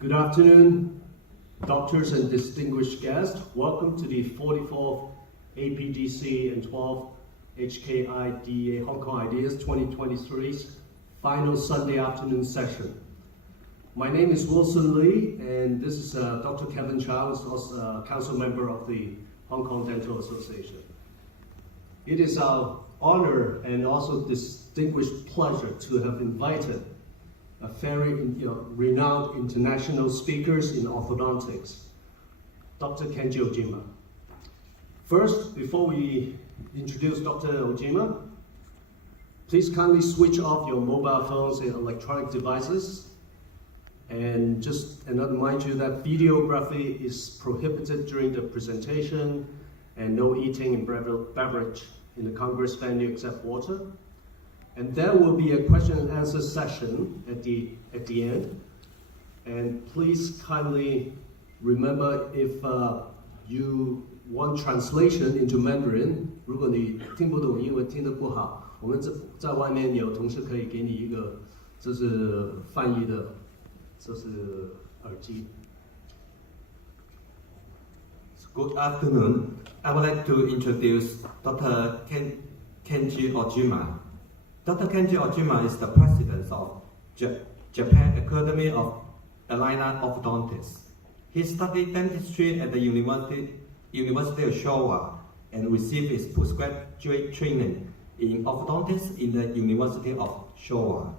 Good afternoon, doctors and distinguished guests. Welcome to the 44th APDC and 12th HKIDA Hong Kong Ideas 2023's final Sunday afternoon session. My name is Wilson Lee, and this is Dr. Kevin Chow, who's also a council member of the Hong Kong Dental Association. It is our honor and also distinguished pleasure to have invited a very renowned international speakers in orthodontics, Dr. Kenji Ojima. First, before we introduce Dr. Ojima, please kindly switch off your mobile phones and electronic devices. And just remind you that videography is prohibited during the presentation and no eating and beverage in the Congress venue except water. And there will be a question and answer session at the end. And please kindly remember, if you want translation into Mandarin, 如果你听不懂英文听得不好，我们在外面有同事可以给你一个就是翻译的，就是耳机。Good afternoon. I would like to introduce Dr. Kenji Ojima. Dr. Kenji Ojima is the president of Japan Academy of Aligner Orthodontists. He studied dentistry at the University of Showa and received his postgraduate training in orthodontics in the University of Showa.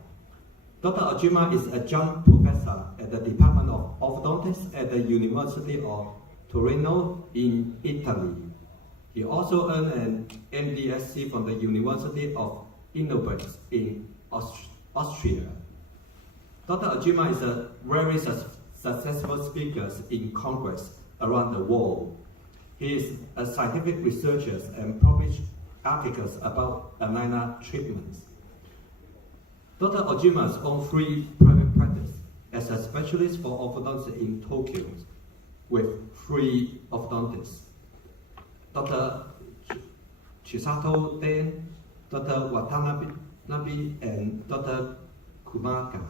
Dr. Ojima is adjunct professor at the Department of Orthodontics at the University of Torino in Italy. He also earned an MDSc from the University of Innovates in Austria. Dr. Ojima is a very successful speaker in Congress around the world. He is a scientific researcher and published articles about aligner treatments. Dr. Ojima's owned 3 private practices as a specialist for orthodontics in Tokyo with 3 orthodontists: Dr. Chisato Den, Dr. Watanabe, and Dr. Kumaka.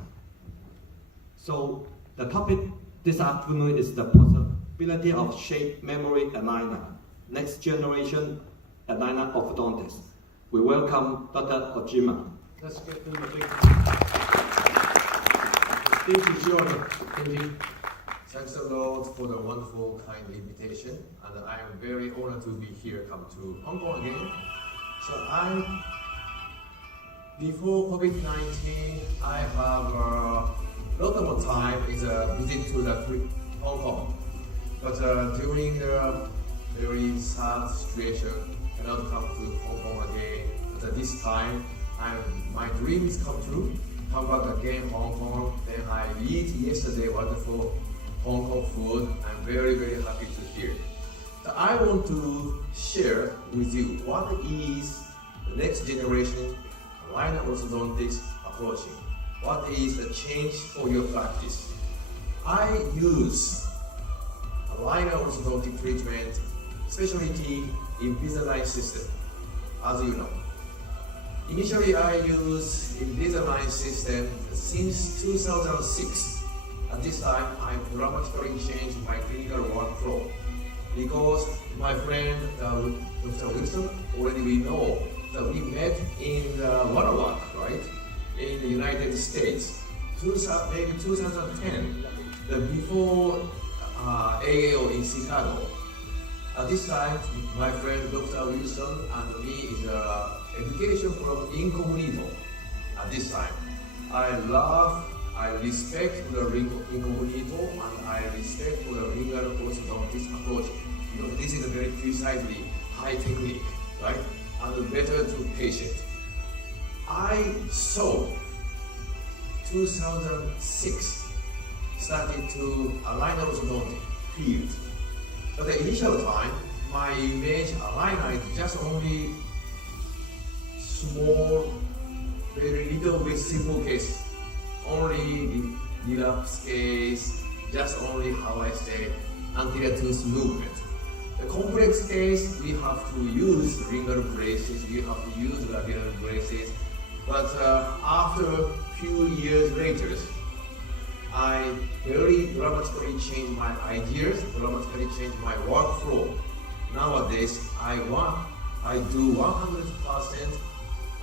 So the topic this afternoon is the possibility of shape memory aligner, next generation aligner orthodontics. We welcome Dr. Ojima. Let's get to the big stage is yours, Kenji. Thanks a lot for the wonderful, kind invitation, and I am very honored to be here, come to Hong Kong again. So before COVID-19, I have a lot of time is a visit to the Hong Kong, but during the very sad situation, I cannot come to Hong Kong again. But this time, my dreams come true. Come back again Hong Kong. Then I eat yesterday wonderful Hong Kong food. I'm very, very happy to hear. So I want to share with you what is the next generation aligner orthodontics approaching. What is the change for your practice? I use aligner orthodontic treatment specialty in Invisalign system, as you know. Initially, I use Invisalign system since 2006. At this time, I dramatically changed my clinical workflow because my friend Dr. Wilson, already we know that we met in one-on-one, right, in the United States, maybe 2010, before AAO in Chicago. At this time, my friend Dr. Wilson and me is education from incognito. At this time, I respect the incognito and I respect the ringer orthodontics approach because this is a very precisely high technique, right, and better to patient. I saw 2006 started to aligner orthodontic field. At the initial time, my image aligner is just only small, very little bit simple case. Only relapse case, just only how I say anterior tooth movement. The complex case, we have to use ringer braces, we have to use lateral braces. But after few years later, I very dramatically changed my ideas, dramatically changed my workflow. Nowadays, I do 100%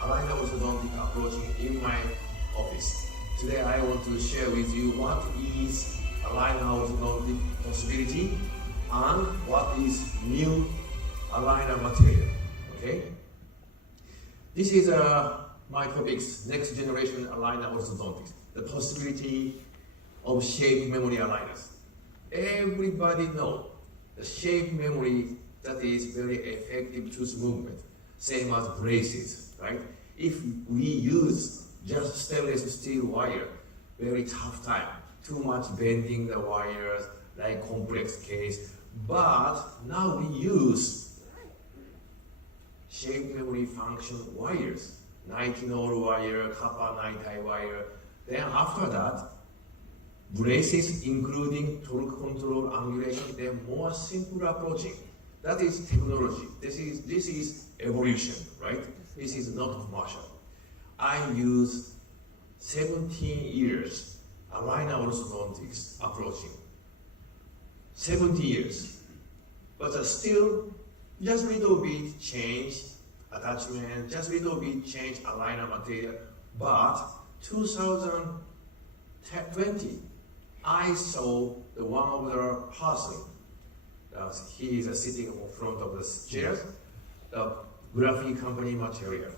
aligned orthodontic approaching in my office. Today, I want to share with you what is aligned orthodontic possibility and what is new aligner material. Okay? This is my topics, next generation aligner orthodontics, the possibility of shape memory aligners. Everybody knows the shape memory that is very effective tooth movement, same as braces, right? If we use just stainless steel wire, very tough time, too much bending the wires, like complex case. But now we use shape memory function wires, nitinol wire, copper nitride wire. Then after that, braces including torque control, angulation, then more simple approaching. That is technology. This is evolution, right? This is not commercial. I use 17 years aligner orthodontics approaching. 17 years. But still, just little bit change attachment, just little bit change aligner material. But 2020, I saw the one of the person, he is sitting in front of the chair, the graphic company material.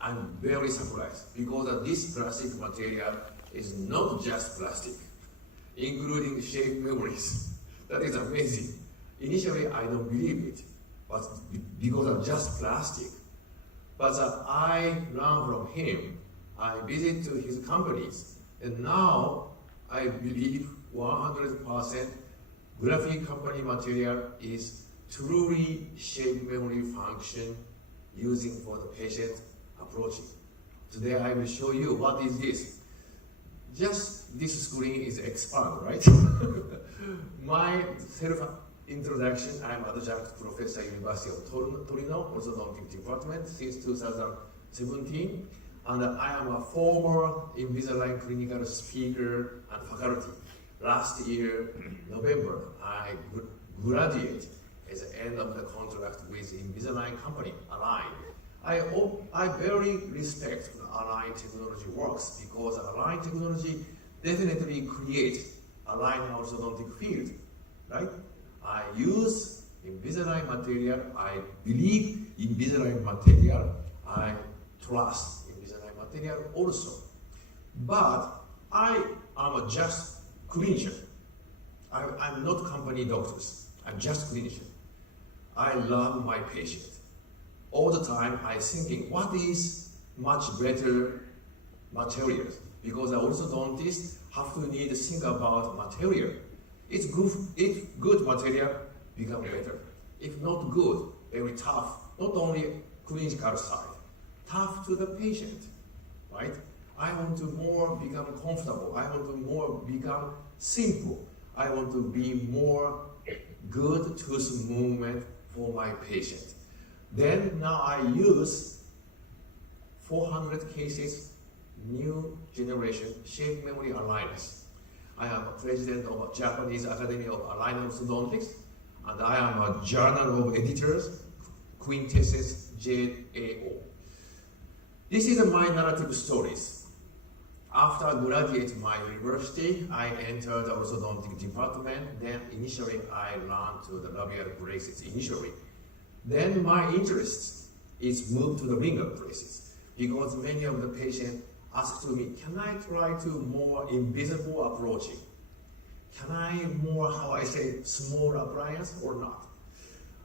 I'm very surprised because this plastic material is not just plastic, including shape memories. That is amazing. Initially, I don't believe it, but because of just plastic. But I learned from him. I visit to his companies, and now I believe 100% graphic company material is truly shape memory function using for the patient approaching. Today I will show you what is this. Just this screen is expand, right? My self-introduction, I'm adjunct professor at University of Torino, orthodontic department since 2017. And I am a former Invisalign clinical speaker and faculty. Last year, November, I graduated at the end of the contract with Invisalign company, Align. I very respect Align technology works because Align technology definitely creates Align orthodontic field, right? I use Invisalign material, I believe Invisalign material, I trust material also. But I am just clinician. I'm not company doctors. I'm just clinician. I love my patient. All the time I thinking what is much better materials because the orthodontist have to need to think about material. It's good if good material become better. If not good, very tough, not only clinical side, tough to the patient. Right? I want to more become comfortable. I want to more become simple. I want to be more good tooth movement for my patient. Then now I use 400 cases, new generation shape memory aligners. I am a president of Japanese Academy of Aligner Orthodontics, and I am a journal of editors, Quintessence JAO. This is my narrative stories. After graduating my university, I entered the orthodontic department. Then initially I learned to the labial braces initially. Then my interest is moved to the ringer braces because many of the patients ask to me, can I try to more invisible approaching? Can I more, how I say, small appliance or not?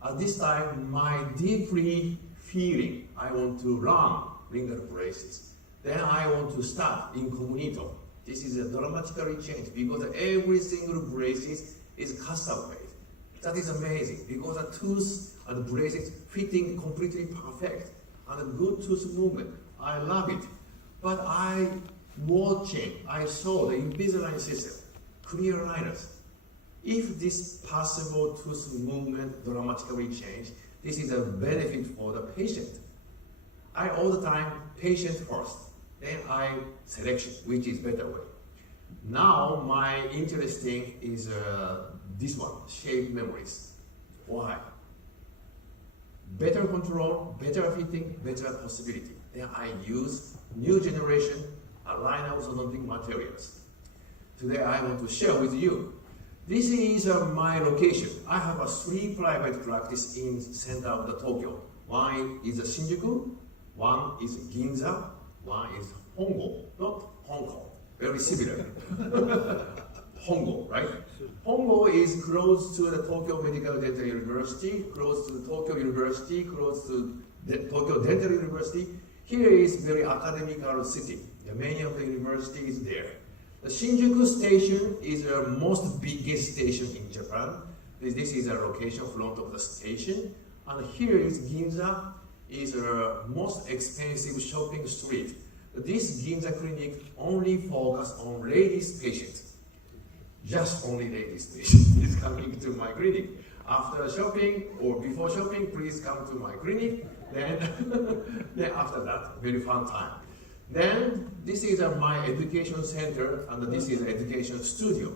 At this time, my deeply feeling, I want to learn ringer braces. Then I want to start incognito. This is a dramatically change because every single braces is custom made. That is amazing because the tooth and the braces fitting completely perfect and a good tooth movement. I love it. But I saw the Invisalign system, clear aligners. If this possible tooth movement dramatically change, this is a benefit for the patient. I all the time patient first, then I selection, which is better way. Now my interesting is this one, shape memories. Why? Better control, better fitting, better possibility. Then I use new generation aligner orthodontic materials. Today I want to share with you. This is my location. I have a 3 private practice in center of the Tokyo. One is Shinjuku, one is Ginza, one is Hongo, not Hong Kong. Very similar. Hongo, right? Hongo is close to the Tokyo Medical Dental University, close to the Tokyo University, close to the Tokyo Dental University. Here is very academical city. Many of the university is there. The Shinjuku station is the most biggest station in Japan. This is a location front of the station. And here is Ginza, is the most expensive shopping street. This Ginza clinic only focus on ladies patients. Just only ladies patients is coming to my clinic. After shopping or before shopping, please come to my clinic. Then, then after that, very fun time. Then this is my education center, and this is education studio.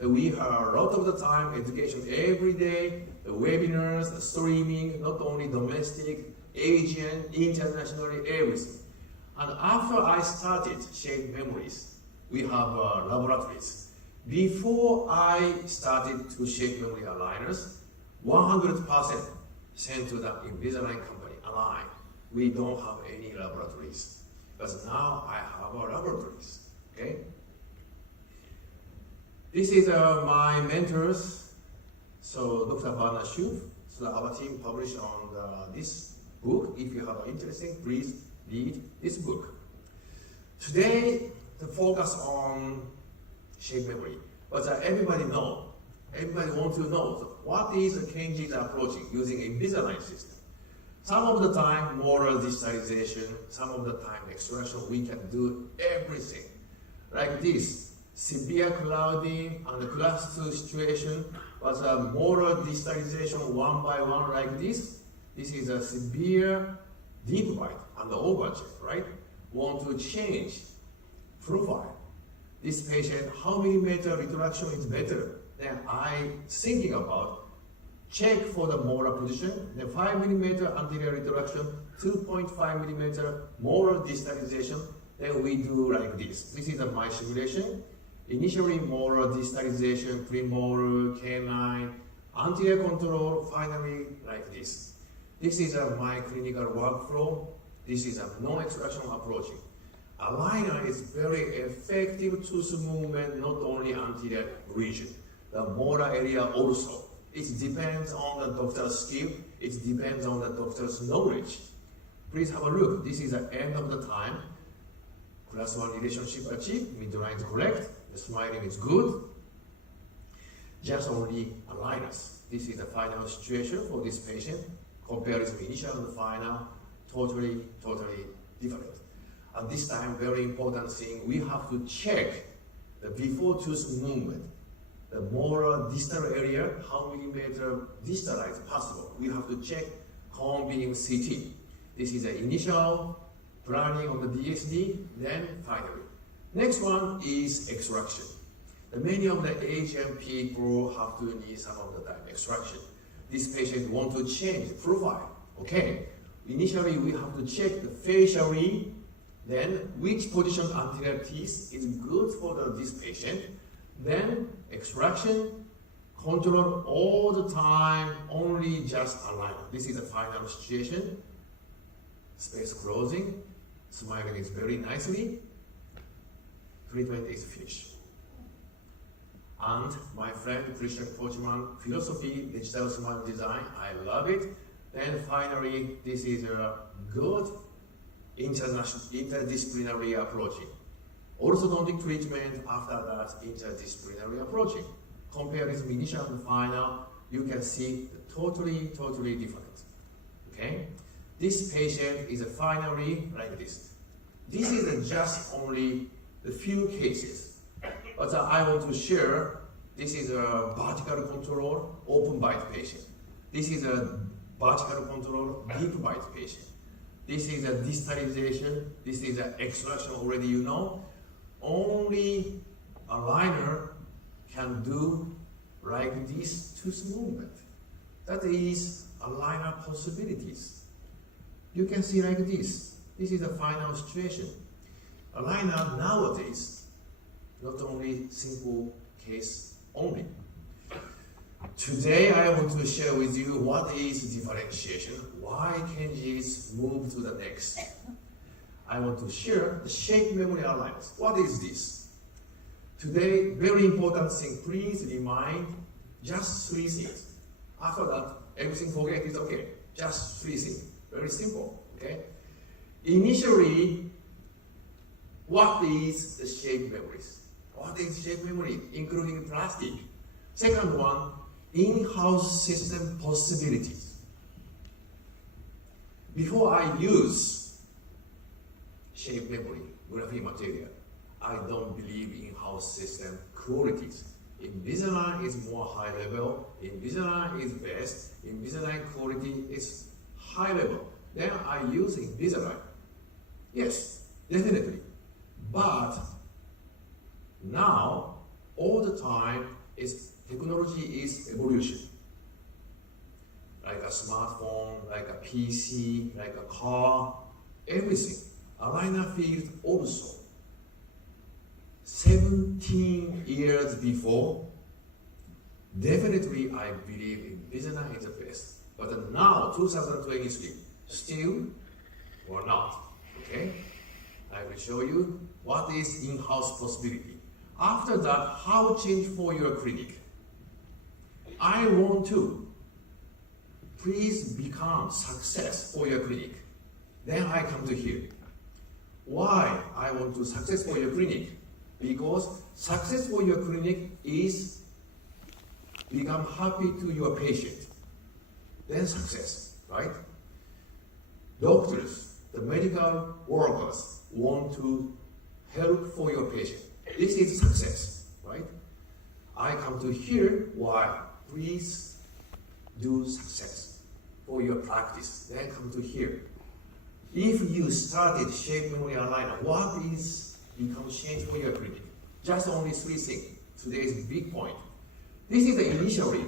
We have a lot of the time education every day, the webinars, the streaming, not only domestic, Asian, internationally, everything. And after I started Shape Memories, we have laboratories. Before I started to Shape Memory aligners, 100% sent to the Invisalign company, Align. We don't have any laboratories. But now I have laboratories, okay? This is my mentors. So Dr. Vanna Schuf, so our team published on this book. If you have interesting, please read this book. Today, the focus on shape memory. But everybody wants to know what is Kenji's approach using Invisalign system. Some of the time, molar digitalization, some of the time, extraction, we can do everything. Like this, severe clouding and class 2 situation was a molar digitalization one by one like this. This is a severe deep bite and overcheck, right? Want to change profile. This patient, how millimeter retraction is better? Then I thinking about check for the molar position, then 5 millimeter anterior retraction, 2.5 millimeter molar digitalization, then we do like this. This is my simulation. Initially molar digitalization, premolar, canine, anterior control, finally like this. This is my clinical workflow. This is a non-extraction approaching. Aligner is very effective tooth movement, not only anterior region, the molar area also. It depends on the doctor's skill. It depends on the doctor's knowledge. Please have a look. This is the end of the time. Class 1 relationship achieved, midline is correct, the smiling is good. Just only aligners. This is the final situation for this patient. Comparison initial and final, totally different. And this time, very important thing, we have to check the before tooth movement. The molar distal area, how millimeter distalize possible. We have to check cone beam CT. This is the initial planning of the DSD, then finally. Next one is extraction. Many of the Asian people have to need some of the time extraction. This patient want to change profile. Okay, initially we have to check the facially, then which position anterior teeth is good for this patient. Then extraction, control all the time, only just alignment. This is the final situation. Space closing, smiling is very nicely. Treatment is finished. And my friend Kenji Ojima, philosophy, digital smile design, I love it. Then finally, this is a good interdisciplinary approaching. Orthodontic treatment, after that, interdisciplinary approaching. Comparison initial and final, you can see totally different. Okay? This patient is finally like this. This is just only a few cases. But I want to share, this is a vertical control, open bite patient. This is a vertical control, deep bite patient. This is a distalization, this is an extraction already you know. Only aligner can do like this tooth movement. That is aligner possibilities. You can see like this. This is the final situation. Aligner nowadays, not only simple case only. Today I want to share with you what is differentiation, why Kenji's move to the next. I want to share the shape memory aligners. What is this? Today, very important thing, please remind just 3 things. After that, everything forget is okay. Just 3 things. Very simple, okay? Initially, what is the shape memories? What is shape memory, including plastic? Second one, in-house system possibilities. Before I use shape memory, graphic material, I don't believe in-house system qualities. Invisalign is more high level, Invisalign is best, Invisalign quality is high level. Then I use Invisalign. Yes, definitely. But now, all the time, technology is evolution. Like a smartphone, like a PC, like a car, everything. Aligner field also. 17 years before, definitely I believe Invisalign is the best. But now, 2023, still or not, okay? I will show you what is in-house possibility. After that, how change for your clinic. I want to please become success for your clinic. Then I come to here. Why I want to success for your clinic? Because success for your clinic is become happy to your patient. Then success, right? Doctors, the medical workers want to help for your patient. This is success, right? I come to here, why? Please do success for your practice. Then come to here. If you started shape memory aligner, what is become change for your clinic? Just only 3 things. Today's big point. This is the initially,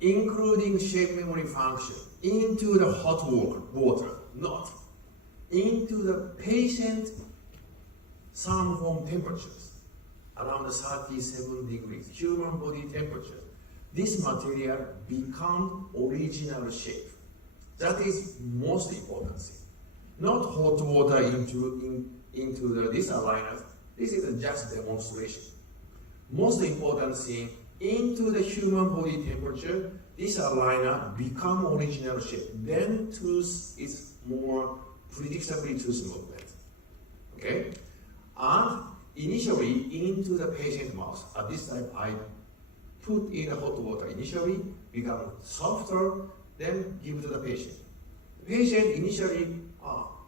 including shape memory function into the hot water, not into the patient thermal temperatures, around 37 degrees, human body temperature. This material become original shape. That is most important thing. Not hot water into this aligner. This is just demonstration. Most important thing, into the human body temperature, this aligner become original shape. Then tooth is more predictably tooth movement. Okay? And initially into the patient mouth. At this time I put in hot water initially, become softer, then give to the patient. Patient initially,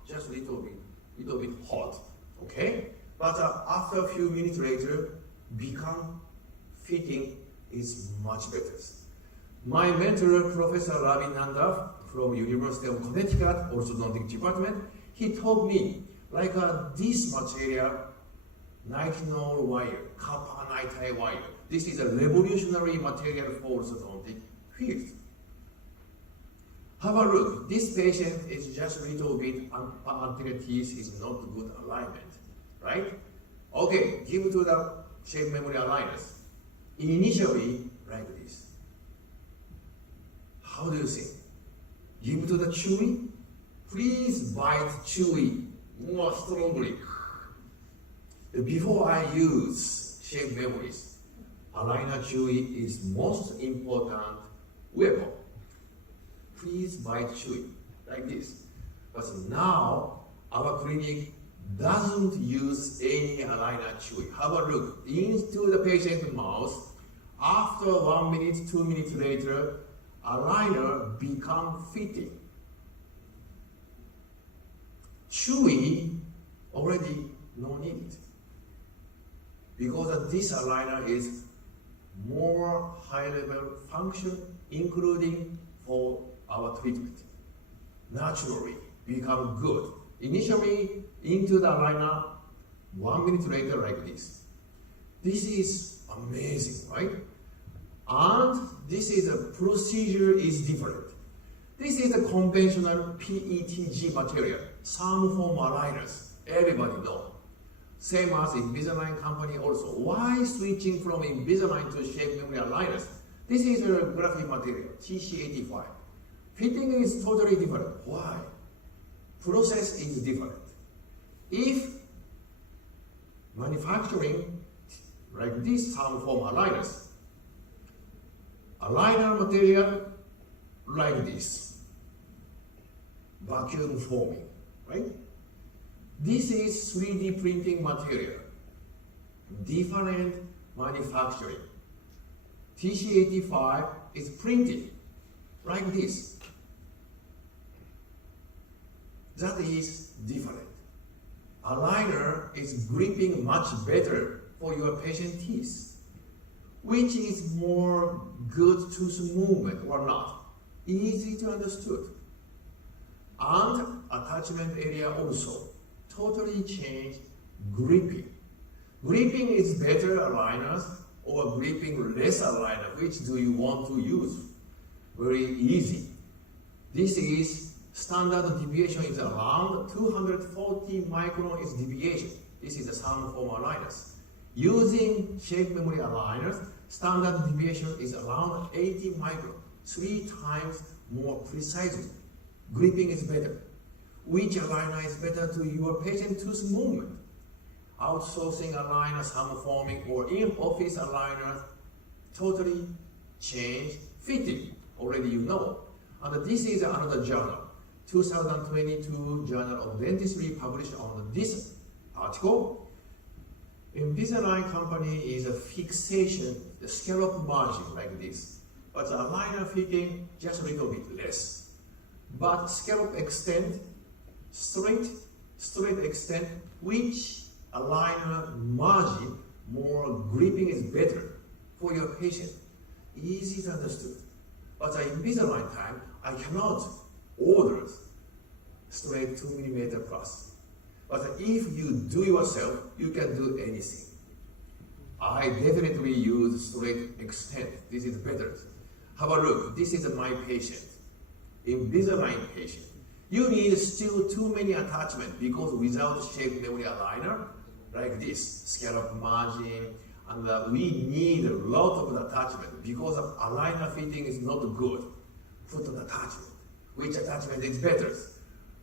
just little bit hot, okay? But after a few minutes later, become fitting is much better. My mentor, Professor Ravi Nanda from University of Connecticut, Orthodontic Department, he told me, like this material, nitinol wire, copper nitrile wire, this is a revolutionary material for orthodontic field. Have a look. This patient is just a little bit anterior teeth is not good alignment, right? Okay, give to the shape memory aligners. Initially, like this. How do you think? Give to the chewy. Please bite chewy more strongly. Before I use shape memories, aligner chewy is most important weapon. Please bite chewy, like this. But now, our clinic doesn't use any aligner chewy. Have a look into the patient's mouth. After 1 minute, 2 minutes later, aligner become fitting. Chewy already no need. Because this aligner is more high level function, including for our treatment. Naturally become good. Initially into the aligner, 1 minute later like this. This is amazing, right? And this is a procedure is different. This is a conventional PETG material, sound form aligners. Everybody know. Same as Invisalign company also. Why switching from Invisalign to shape memory aligners? This is a graphic material, TC85. Fitting is totally different. Why? Process is different. If manufacturing like this sound form aligners, aligner material like this, vacuum forming, right? This is 3D printing material, different manufacturing. TC85 is printed like this. That is different. Aligner is gripping much better for your patient teeth. Which is more good tooth movement or not? Easy to understood. And attachment area also totally changed gripping. Gripping is better aligners or gripping less aligner. Which do you want to use? Very easy. This is standard deviation is around 240 micron is deviation. This is the sound form aligners. Using shape memory aligners, standard deviation is around 80 micron, 3 times more precisely. Gripping is better. Which aligner is better to your patient tooth movement? Outsourcing aligner, sound forming, or in-office aligner totally change fitting. Already you know. And this is another journal, 2022 Journal of Dentistry published on this article. Invisalign company is a fixation, the scallop margin like this. But the aligner fitting just a little bit less. But scallop extent, straight extent, which aligner margin, more gripping is better for your patient. Easy to understood. But in Invisalign time, I cannot order straight 2 mm plus. But if you do yourself, you can do anything. I definitely use straight extent. This is better. Have a look. This is my patient. Invisalign patient. You need still too many attachments because without shape memory aligner, like this, scallop margin, and we need a lot of attachment because of aligner fitting is not good. Put an attachment. Which attachment is better?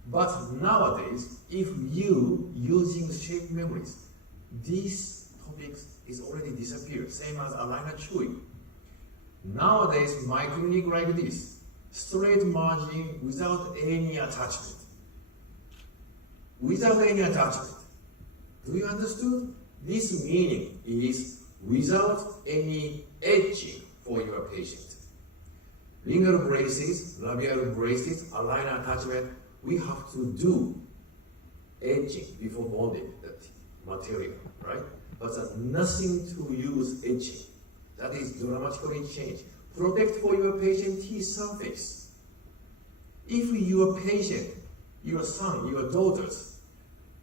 But nowadays, if you using shape memories, these topics is already disappeared, same as aligner chewing. Nowadays, my clinic like this, straight margin without any attachment. Without any attachment. Do you understood? This meaning is without any edging for your patient. Lingual braces, labial braces, aligner attachment, we have to do edging before bonding that material, right? But there's nothing to use edging. That is dramatically changed. Protect for your patient teeth surface. If your patient, your son, your daughters,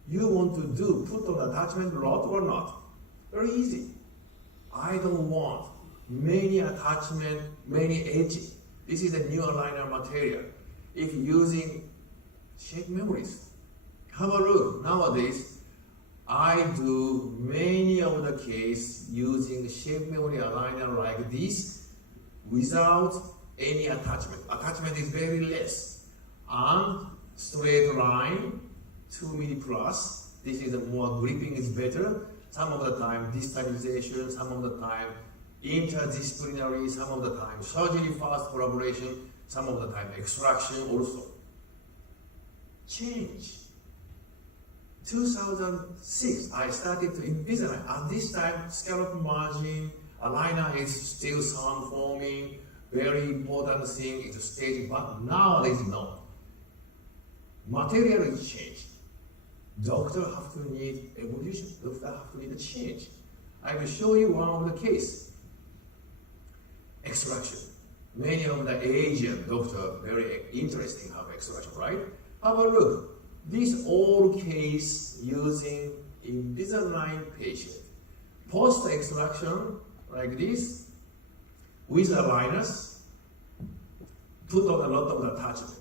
you want to put on attachment rod or not? Very easy. I don't want many attachment, many edging. This is a new aligner material. If using shape memories, have a look. Nowadays, I do many of the case using shape memory aligner like this without any attachment. Attachment is very less. And straight line, 2 mm plus. This is more gripping is better. Some of the time destabilization, some of the time interdisciplinary, some of the time surgery fast collaboration, some of the time extraction also. Change. 2006, I started to Invisalign. At this time, scallop margin, aligner is still sound forming, very important thing is stage, but nowadays no. Material is changed. Doctor have to need evolution. Doctor have to need a change. I will show you one of the case. Extraction. Many of the Asian doctor very interesting have extraction, right? Have a look. This old case using Invisalign patient. Post extraction like this with aligners, put on a lot of the attachment.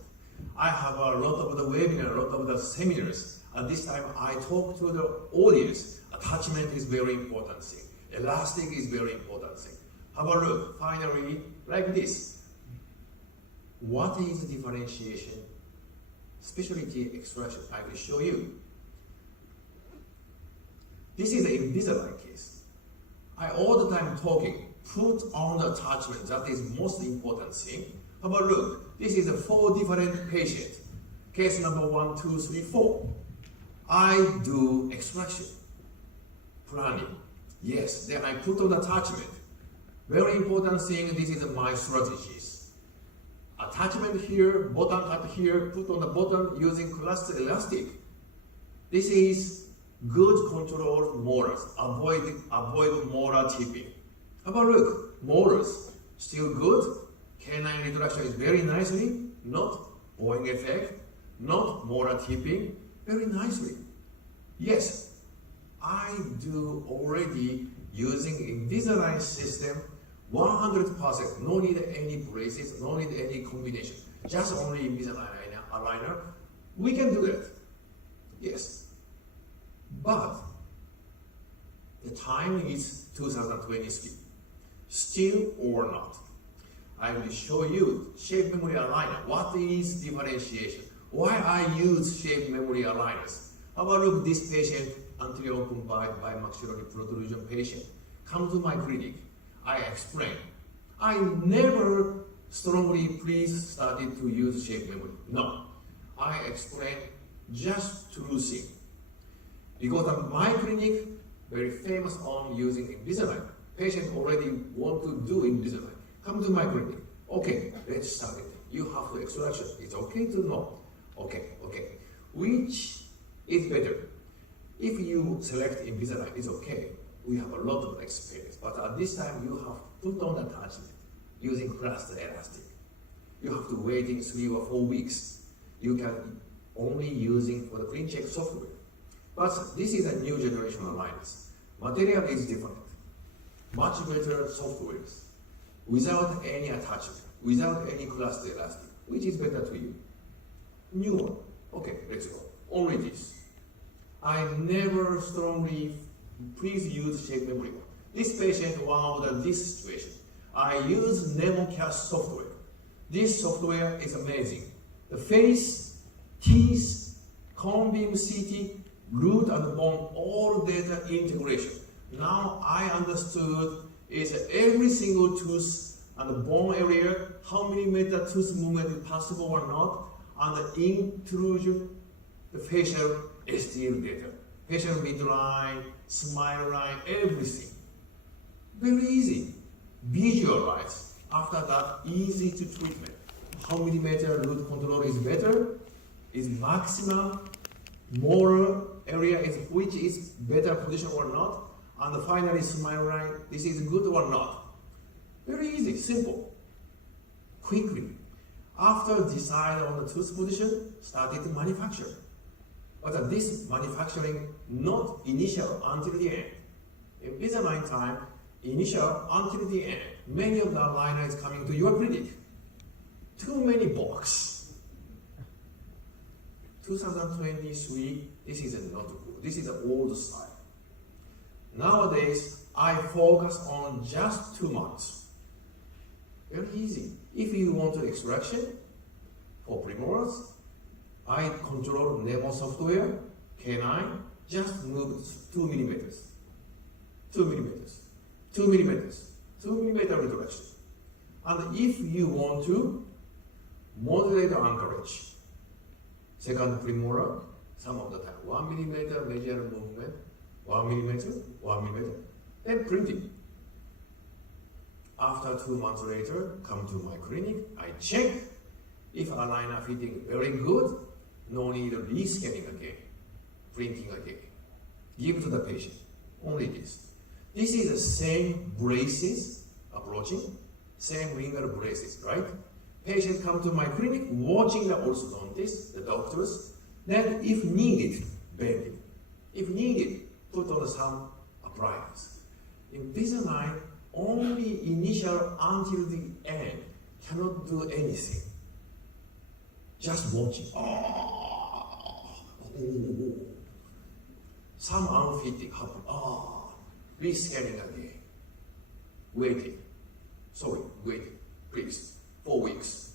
I have a lot of the webinar, a lot of the seminars. At this time, I talk to the audience. Attachment is very important thing. Elastic is very important thing. Have a look. Finally, like this. What is the differentiation? Specialty extraction. I will show you. This is an Invisalign case. I all the time talking. Put on the attachment. That is most important thing. Have a look. This is a 4 different patients. Case number 1, 2, 3, 4. I do extraction, planning. Yes, then I put on attachment. Very important thing, this is my strategies. Attachment here, bottom cut here, put on the bottom using cluster elastic. This is good control molars. Avoid molar tipping. Have a look, molars, still good. Canine retraction is very nicely, not bowing effect, not molar tipping, very nicely. Yes, I do already using Invisalign system 100%, no need any braces, no need any combination, just only Invisalign aligner. We can do that. Yes. But the time is 2023. Still or not? I will show you shape memory aligner. What is differentiation? Why I use shape memory aligners? How about look this patient, anterior combined bimaxillary protrusion patient, come to my clinic. I explain. I never strongly started to use shape memory. No. I explain just true thing. Because my clinic very famous on using Invisalign. Patient already want to do Invisalign. Come to my clinic. Okay, let's start it. You have to extraction. It's okay to know. Okay. Which is better? If you select Invisalign, it's okay. We have a lot of experience. But at this time, you have to put on attachment using cluster elastic. You have to wait in 3 or 4 weeks. You can only using for the clean check software. But this is a new generation of aligners. Material is different. Much better softwares. Without any attachment, without any cluster elastic. Which is better to you? New one. Okay, let's go. Only this. I never strongly please use shape memory. This patient, one of this situation. I use NemoCast software. This software is amazing. The face, teeth, cone beam CT, root and bone, all data integration. Now I understood is every single tooth and the bone area, how many millimeter tooth movement is possible or not, and the intrusion, the facial is still data. Facial midline, smile line, everything. Very easy. Visualize. After that, easy to treatment. How millimeter root control is better? Is maximum molar area is which is better position or not? And finally, smile line, this is good or not? Very easy, simple. Quickly. After decide on the tooth position, started to manufacture. But this manufacturing not initial until the end. In Invisalign time, initial until the end. Many of the aligner is coming to your clinic. Too many box. 2023, this is not good. This is an old style. Nowadays, I focus on just 2 months. Very easy. If you want to extraction for premolars, I control Nemo software, canine, just move 2 millimeters. 2 millimeters. 2 millimeters. 2 millimeter retraction. And if you want to moderate anchorage, second premolar, some of the time, 1 millimeter major movement, 1 millimeter, 1 millimeter, then printing. After 2 months later, come to my clinic, I check if aligner fitting very good, no need rescanning again, printing again. Give to the patient, only this. This is the same braces approaching, same ringer braces, right? Patient come to my clinic, watching the orthodontist, the doctors, then if needed, bending. If needed, put on some appliance. Invisalign only initial until the end, cannot do anything. Just watching. Some unfitting happen. Rescanning again. Waiting. Sorry, waiting. Please. 4 weeks.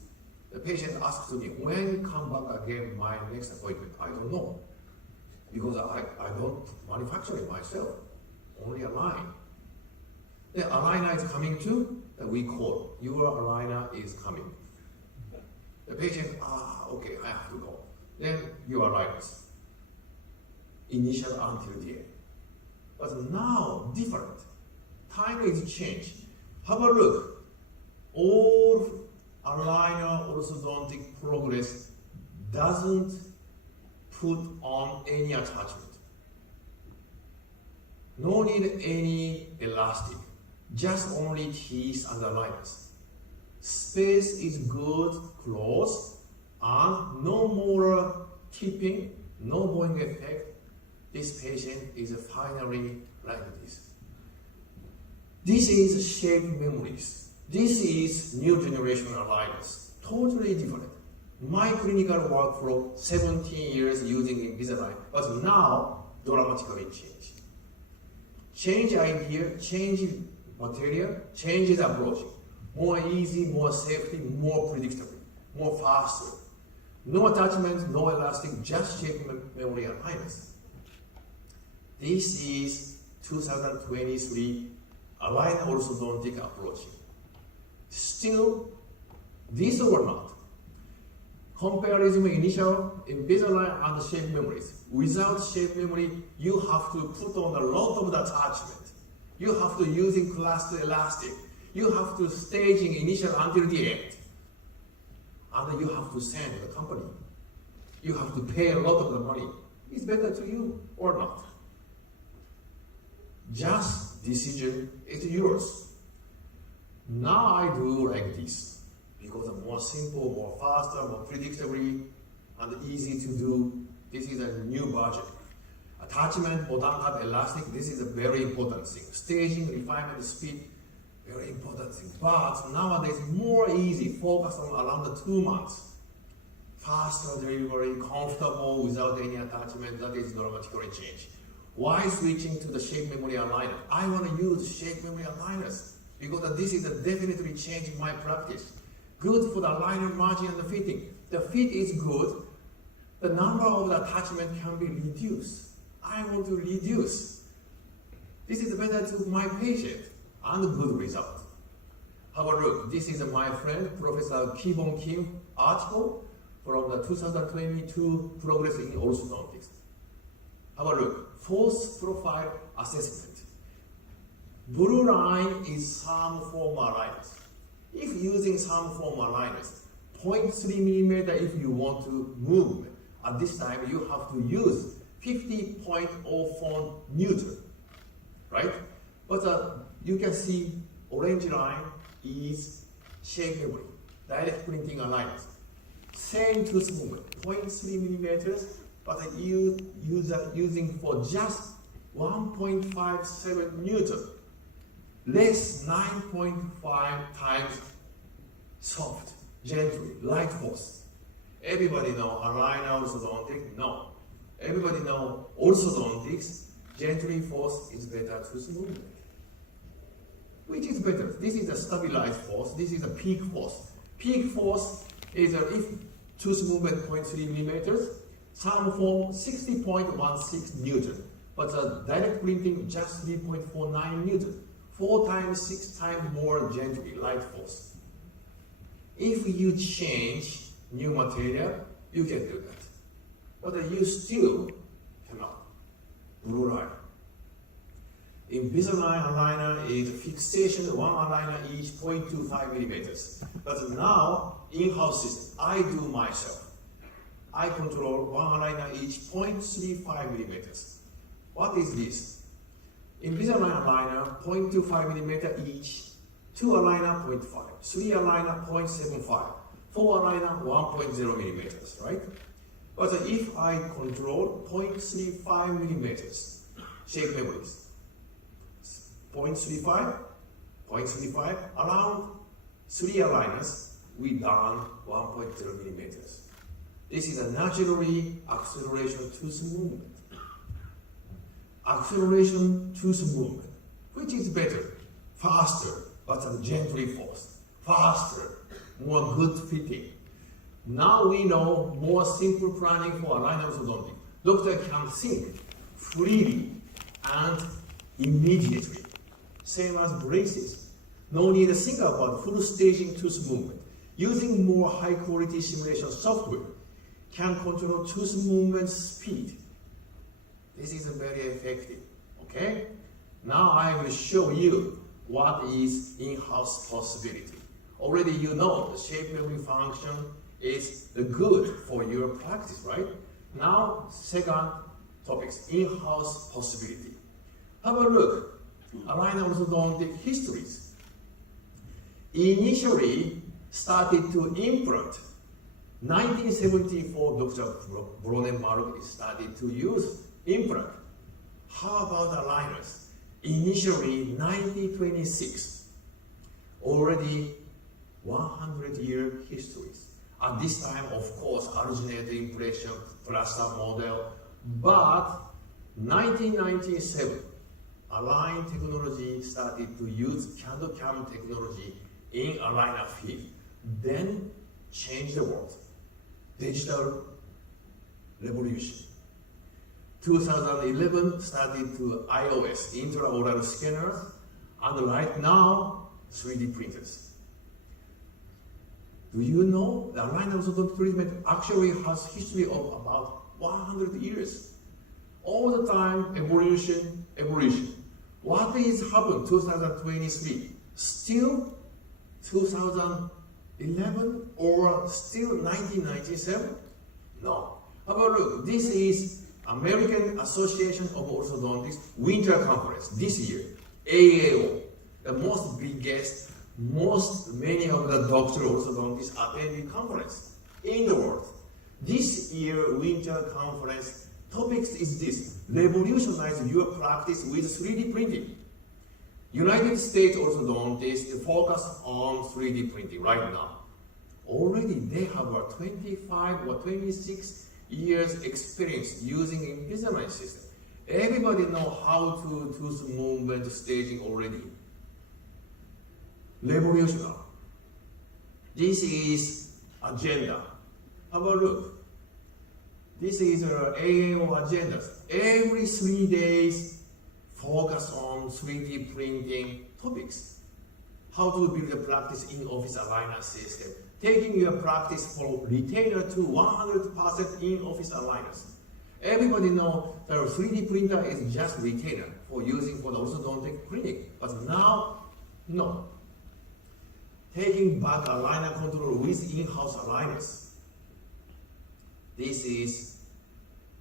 The patient asked me, when come back again my next appointment? I don't know. Because I don't manufacture it myself. Only a line. The aligner is coming too, that we call. Your aligner is coming. The patient, okay, I have to go. Then your aligners. Initial until the end. But now, different. Time is changed. Have a look. All aligner orthodontic progress doesn't put on any attachment. No need any elastic. Just only teeth and aligners. Space is good, close, and no more tipping, no bowing effect. This patient is finally like this. This is shape memories. This is new generation aligners. Totally different. My clinical workflow, 17 years using Invisalign, but now dramatically change. Change idea, change material, changes approach. More easy, more safety, more predictable, more faster. No attachment, no elastic, just shape memory aligners. This is 2023 align orthodontic approach. Still, this or not, comparison initial Invisalign and shape memories. Without shape memory, you have to put on a lot of the attachment. You have to using cluster elastic. You have to staging initial until the end. And you have to send the company. You have to pay a lot of the money. It's better to you or not. Just decision is yours. Now I do like this because it's more simple, more faster, more predictably, and easy to do. This is a new budget. Attachment, bottom cut, elastic, this is a very important thing. Staging, refinement, speed, very important thing. But nowadays, more easy, focus on around the 2 months. Faster delivery, comfortable without any attachment, that is dramatically changed. Why switching to the shape memory aligner? I want to use shape memory aligners because this is definitely changing my practice. Good for the aligner margin and the fitting. The fit is good. The number of the attachment can be reduced. I want to reduce. This is better to my patient and good result. Have a look. This is my friend, Professor Ki-Bong Kim article from the 2022 Progress in Orthodontics. Have a look. Force profile assessment. Blue line is some form aligners. If using some form aligners, 0.3 millimeter if you want to move. At this time, you have to use 50.04 Newton, right? But you can see orange line is shape memory, direct printing aligners. Same tooth movement, 0.3 millimeters, but you using for just 1.57 Newton, less 9.5 times soft, gently, light force. Everybody know aligner orthodontic? No. Everybody know orthodontics, gently force is better tooth movement. Which is better? This is a stabilized force, this is a peak force. Peak force is if tooth movement 0.3 millimeters, some form 60.16 Newton, but direct printing just 3.49 Newton, 4 times, 6 times more gently, light force. If you change new material, you can do that. But you still cannot. Blue line. Invisalign aligner is fixation, one aligner each 0.25 millimeters. But now, in-house system, I do myself. I control one aligner each 0.35 millimeters. What is this? Invisalign aligner 0.25 millimeter each, 2 aligner 0.5, 3 aligner 0.75, 4 aligner 1.0 millimeters, right? But if I control 0.35 millimeters shape memories, 0.35, 0.35, around 3 aligners, we done 1.0 millimeters. This is a naturally acceleration tooth movement. Acceleration tooth movement, which is better, faster, but gently forced, faster, more good fitting. Now we know more simple planning for aligner orthodontic. Doctor can think freely and immediately. Same as braces. No need to think about full staging tooth movement. Using more high quality simulation software can control tooth movement speed. This is very effective, okay? Now I will show you what is in-house possibility. Already you know the shape memory function is good for your practice, right? Now, second topic, in-house possibility. Have a look, aligner orthodontic histories. Initially started to implant. 1974, Dr. Bronenmark started to use implant. How about aligners? Initially, 1926. Already 100-year histories. At this time, of course, originated impression, plaster model, but 1997, Align technology started to use CAD/CAM technology in aligner field. Then changed the world. Digital revolution. 2011 started to iOS, intraoral scanners, and right now, 3D printers. Do you know the aligner orthodontic treatment actually has history of about 100 years? All the time, evolution, evolution. What is happened 2023? Still 2011 or still 1997? No. Have a look. This is American Association of Orthodontics Winter Conference this year, AAO, the most biggest, many of the doctor orthodontists attending conference in the world. This year Winter Conference topics is this: revolutionize your practice with 3D printing. United States orthodontists focus on 3D printing right now. Already they have a 25 or 26 years experience using Invisalign system. Everybody know how to do movement staging already. Revolutionary. This is agenda. Have a look. This is AAO agenda. Every 3 days, focus on 3D printing topics. How to build a practice in office aligner system. Taking your practice from retainer to 100% in office aligners. Everybody know that a 3D printer is just retainer for using for the orthodontic clinic. But now, no. Taking back aligner control with in-house aligners. This is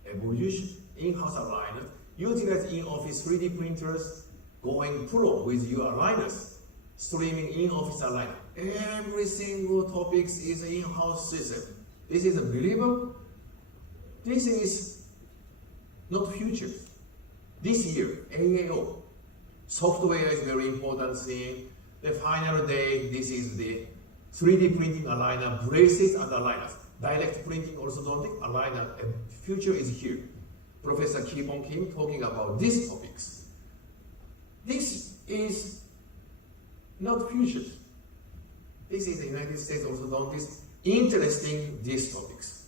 evolution. In-house aligners, utilize in-office 3D printers, going pro with your aligners, streaming in-office aligner. Every single topic is an in-house system. This is believable. This is not future. This year, AAO, software is very important thing. The final day, this is the 3D printing aligner, braces and aligners. Direct printing orthodontic aligner, future is here. Professor Ki-Bong Kim talking about these topics. This is not future. This is the United States orthodontists interesting these topics.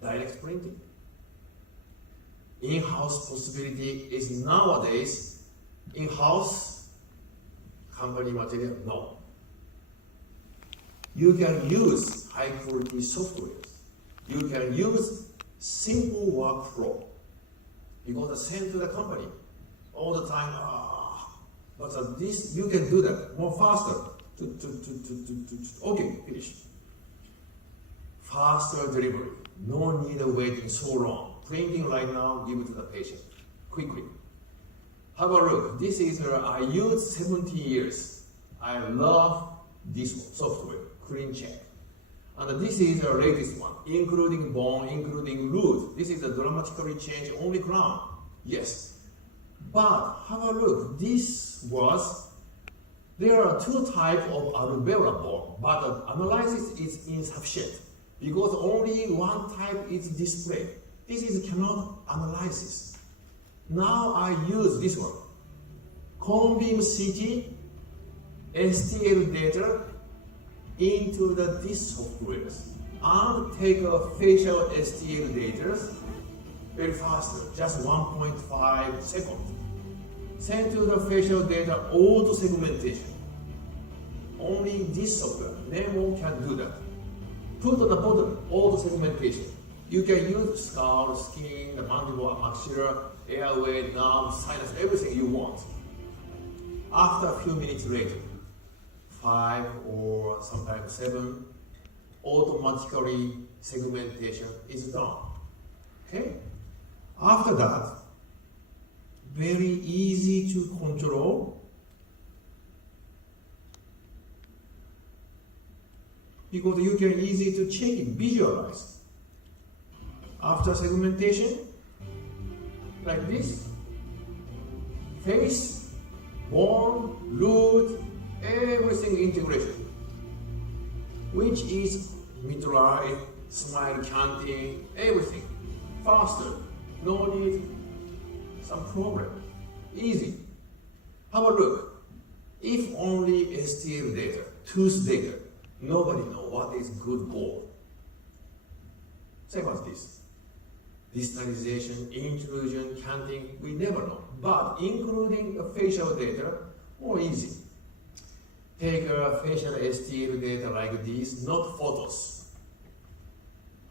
Direct printing. In-house possibility is nowadays in-house company material? No. You can use high quality software. You can use simple workflow. Because send to the company all the time. But this you can do that more faster. Okay, finish. Faster delivery. No need of waiting so long. Printing right now, give it to the patient quickly. Have a look. This is I used 17 years. I love this software, CleanCheck. And this is the latest one, including bone, including root. This is a dramatically changed only crown. Yes. But have a look, there are two types of alveolar bone, but the analysis is insufficient because only one type is displayed. This is cannot analysis. Now I use this one. Cone beam CT STL data into this software and take a facial STL data very faster, just 1.5 seconds. Send to the facial data auto segmentation. Only this software, Nemo, can do that. Put on the bottom auto segmentation. You can use skull, skin, the mandible, maxilla, airway, nerve, sinus, everything you want. After a few minutes later, 5 or sometimes 7, automatically segmentation is done. Okay? After that, very easy to control because you can easy to check it, visualize. After segmentation, like this, face, bone, root, everything integration, which is midline, smile, canting, everything faster. No need some problem. Easy. Have a look. If only STL data, tooth data, nobody knows what is good goal. Same as this. Distalization, intrusion, canting, we never know. But including facial data, more easy. Take a facial STL data like this, not photos.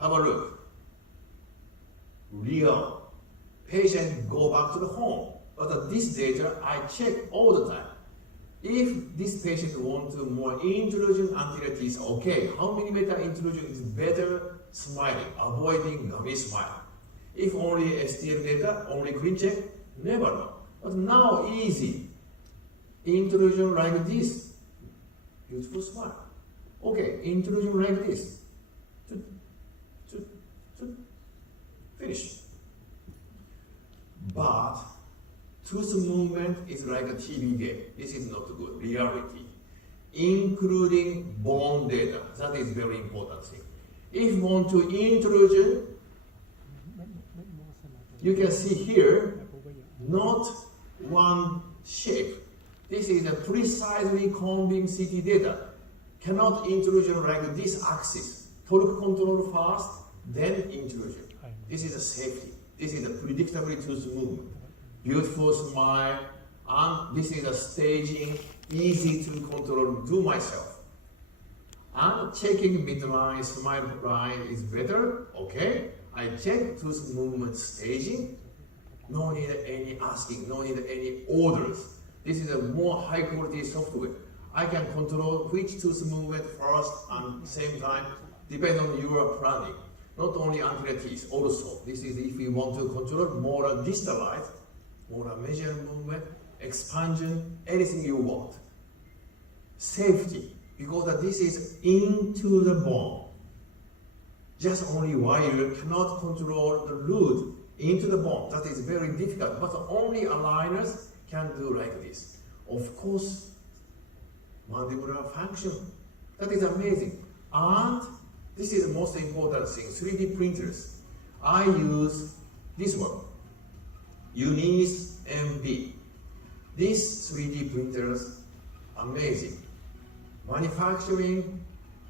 Have a look. Real. Patient go back to the home. But this data I check all the time. If this patient want to more intrusion anterior teeth, okay, how many millimeter intrusion is better smiling, avoiding gummy smile. If only STL data, only clean check, never know. But now easy. Intrusion like this, beautiful smile. Okay, intrusion like this. Finish. But tooth movement is like a TV game. This is not good. Reality. Including bone data. That is very important thing. If you want to intrusion, you can see here, not one shape. This is a precisely cone beam CT data. Cannot intrusion like this axis. Torque control first, then intrusion. This is a safety. This is a predictable tooth movement. Beautiful smile, and this is a staging, easy to control, do myself. And checking midline, smile line is better, okay? I check tooth movement staging. No need any asking, no need any orders. This is a more high quality software. I can control which tooth movement first and same time, depending on your planning. Not only anterior teeth, also. This is if you want to control more distalized, more measure movement, expansion, anything you want. Safety, because this is into the bone. Just only wire cannot control the root into the bone. That is very difficult, but only aligners can do like this. Of course, mandibular function. That is amazing. And this is the most important thing, 3D printers. I use this one, Unis MB. These 3D printers, amazing. Manufacturing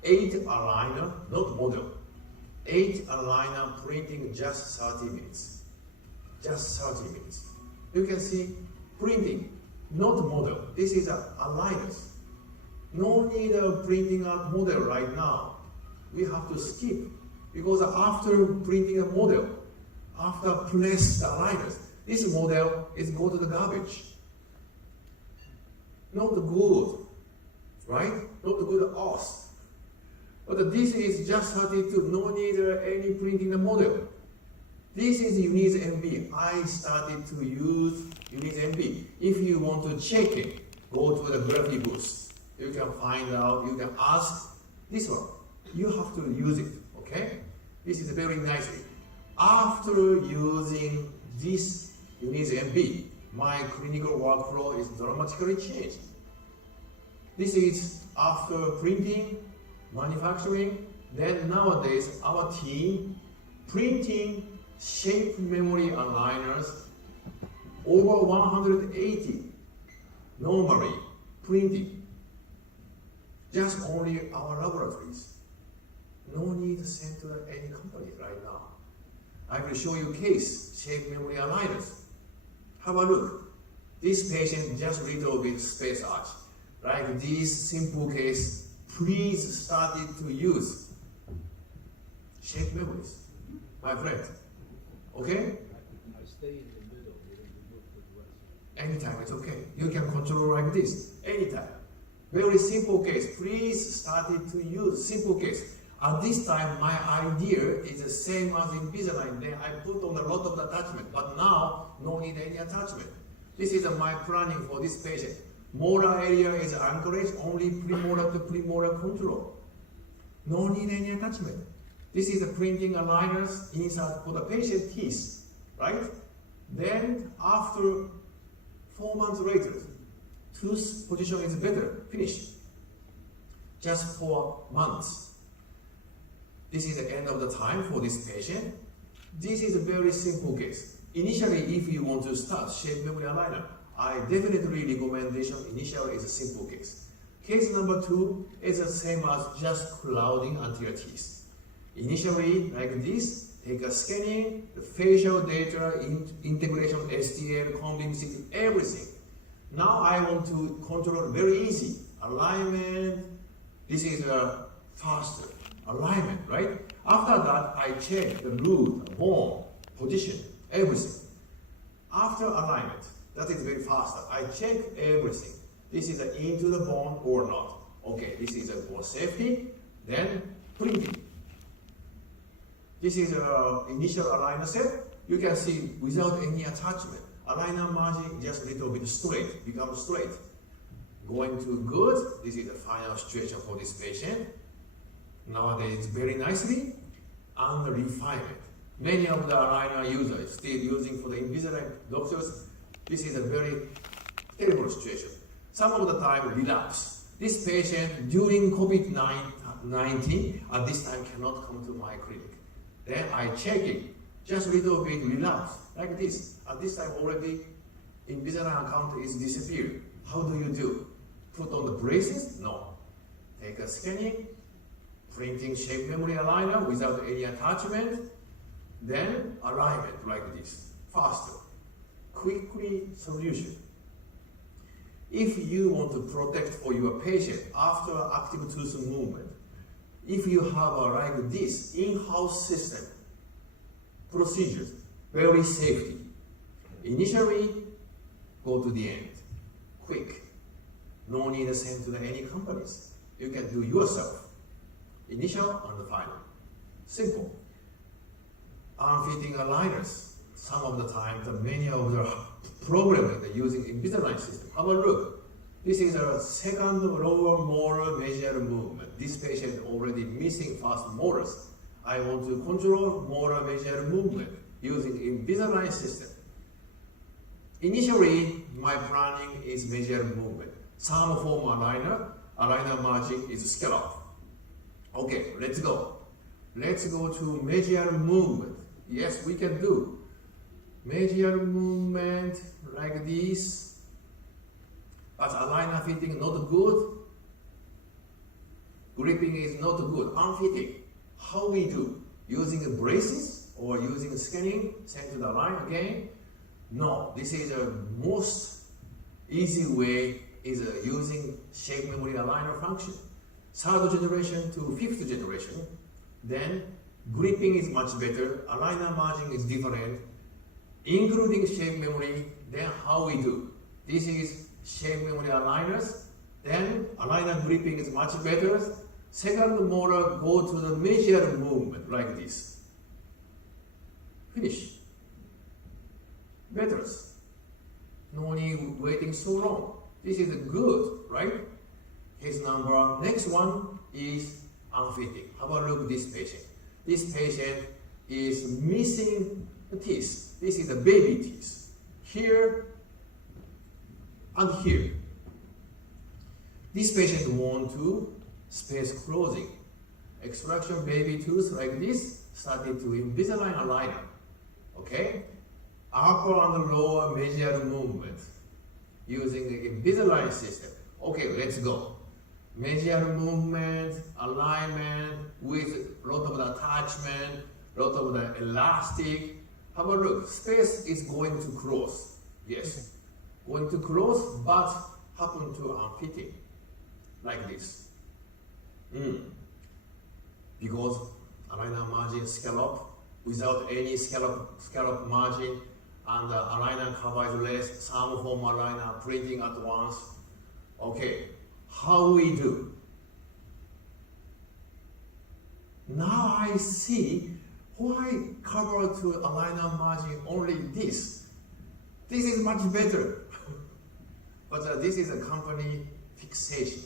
8 aligner, not model. 8 aligner printing just 30 minutes. Just 30 minutes. You can see printing, not model. This is aligners. No need of printing a model right now. We have to skip because after printing a model, after place the aligners, this model is go to the garbage. Not good, right? Not good us. But this is just 32, no need any printing the model. This is Unis MB. I started to use Unis MB. If you want to check it, go to the graphic booth. You can find out, you can ask this one. You have to use it, okay? This is very nicely. After using this Unis MB, my clinical workflow is dramatically changed. This is after printing, manufacturing, then nowadays our team printing shape memory aligners over 180 normally printing. Just only our laboratories. No need to send to any company right now. I will show you case shape memory aligners. Have a look. This patient just little bit space arch. Like this simple case, please start it to use shape memories, my friend. Okay? I stay in the middle, we move to the right. Anytime it's okay. You can control like this, anytime. Very simple case. Please start it to use simple case. At this time, my idea is the same as Invisalign. Then I put on a lot of attachment, but now no need any attachment. This is my planning for this patient. Molar area is anchorage, only premolar to premolar control. No need any attachment. This is the printing aligners inside for the patient teeth, right? Then after 4 months later, tooth position is better, finish. Just 4 months. This is the end of the time for this patient. This is a very simple case. Initially, if you want to start shape memory aligner, I definitely recommendation initially is a simple case. Case number 2 is the same as just clouding anterior teeth. Initially, like this, take a scanning, the facial data, integration, STL, convincing, everything. Now I want to control very easy. Alignment, this is a faster alignment, right? After that, I check the root, bone, position, everything. After alignment, that is very faster. I check everything. This is into the bone or not. Okay, this is a bone safety. Then printing. This is a initial aligner set. You can see without any attachment. Aligner margin just a little bit straight, become straight. Going to good. This is the final situation for this patient. Nowadays, very nicely, and refinement. Many of the aligner users still using for the Invisalign doctors. This is a very terrible situation. Some of the time relapse. This patient during COVID-19 at this time cannot come to my clinic. Then I check it, just a little bit relapse, like this. At this time already Invisalign account is disappeared. How do you do? Put on the braces? No. Take a scanning, printing shape memory aligner without any attachment, then alignment like this, faster, quickly solution. If you want to protect for your patient after active tooth movement, if you have a like this in-house system, procedures, very safety. Initially, go to the end, quick. No need to send to any companies. You can do yourself. Initial and final. Simple. Unfitting aligners. Some of the time, many of the programming they're using Invisalign system. Have a look. This is a second lower molar mesial movement. This patient already missing first molars. I want to control molar mesial movement using Invisalign system. Initially, my planning is mesial movement. Some form aligner margin is scallop. Okay, let's go. Let's go to mesial movement. Yes, we can do. Mesial movement like this. But aligner fitting not good. Gripping is not good. Unfitting. How we do? Using braces or using scanning, send to the line again? No, this is the most easy way is using shape memory aligner function. Third generation to fifth generation, then gripping is much better, aligner margin is different, including shape memory, then how we do? This is shape memory aligners, then aligner gripping is much better. Second molar go to the mesial movement like this. Finish. Better. No need waiting so long. This is good, right? Case number, next one is unfitting. Have a look at this patient. This patient is missing a teeth. This is a baby teeth. Here, And here, this patient want to space closing. Extraction baby tooth like this, started to Invisalign aligner. Okay? Upper and lower mesial movement using the Invisalign system. Okay, let's go. Mesial movement, alignment with lot of the attachment, lot of the elastic. Have a look. Space is going to close. Yes. Going to close, but happen to unfitting. Like this. Because aligner margin scallop, without any scallop margin, and the aligner cover is less, some form aligner printing at once. Okay, how we do? Now I see why cover to aligner margin only this. This is much better. But this is a company fixation.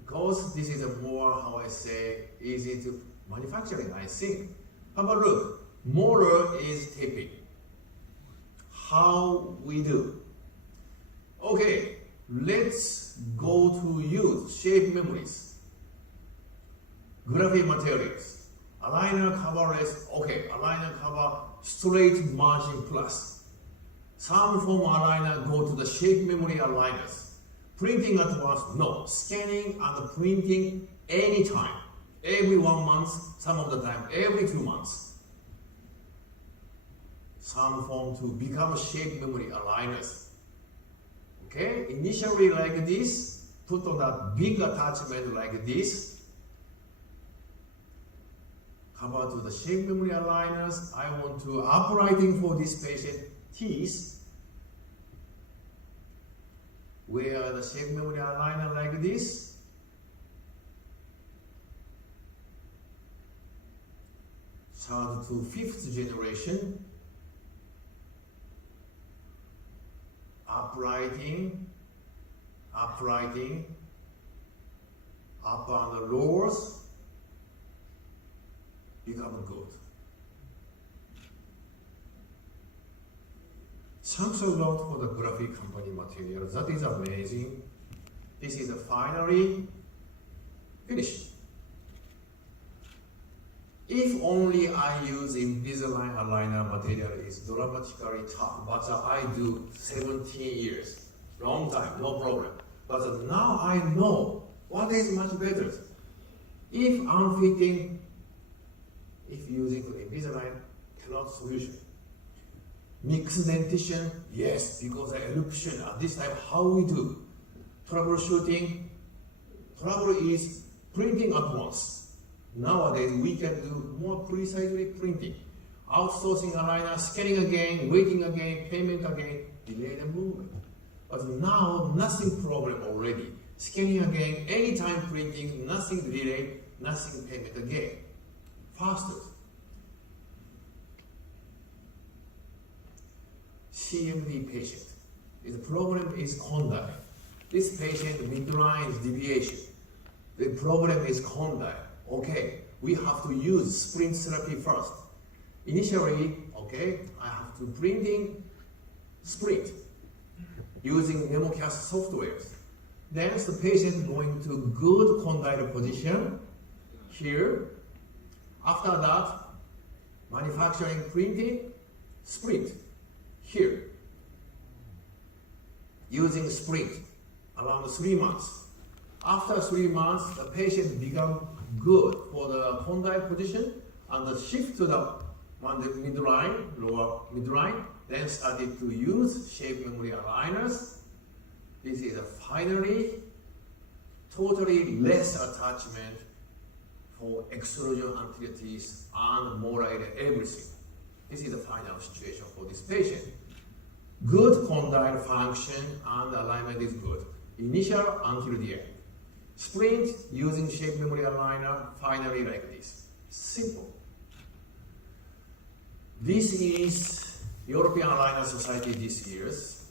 Because this is a more, how I say, easy to manufacturing, I think. Have a look. Molar is taping. How we do? Okay, let's go to use shape memories. Graphic materials. Aligner coverless, okay, aligner cover straight margin plus. Some form aligner go to the shape memory aligners. Printing at once, no. Scanning and printing anytime. Every 1 month, some of the time, every 2 months. Some form to become shape memory aligners. Okay, initially like this, put on a big attachment like this. Cover to the shape memory aligners. I want to uprighting for this patient teeth. Where the shape memory aligner like this. Third to fifth generation. Uprighting, upper and lowers become good. Thanks a lot for the graphic company material. That is amazing. This is finally finished. If only I use Invisalign aligner material is dramatically tough, but I do 17 years, long time, no problem. But now I know what is much better. If unfitting, if using Invisalign, cannot solution. Mixed dentition, yes, because the eruption at this time, how we do? Troubleshooting, trouble is printing at once. Nowadays, we can do more precisely printing. Outsourcing aligner, scanning again, waiting again, payment again, delay the movement. But now, nothing problem already. Scanning again, anytime printing, nothing delay, nothing payment again. Faster. CMD patient. The problem is condyle. This patient midline is deviation. The problem is condyle. Okay, we have to use sprint therapy first. Initially, okay, I have to printing sprint using MemoCast softwares. Then the patient going to good condyle position here. After that, manufacturing printing sprint here. Using sprint around 3 months. After 3 months, the patient become good for the condyle position and the shift to the midline, lower midline, then started to use shape memory aligners. This is finally totally less attachment for extrusion anterior teeth and molar area, everything. This is the final situation for this patient. Good condyle function and alignment is good. Initial until the end. Sprint using shape memory aligner, finally like this. Simple. This is European Aligner Society this year's.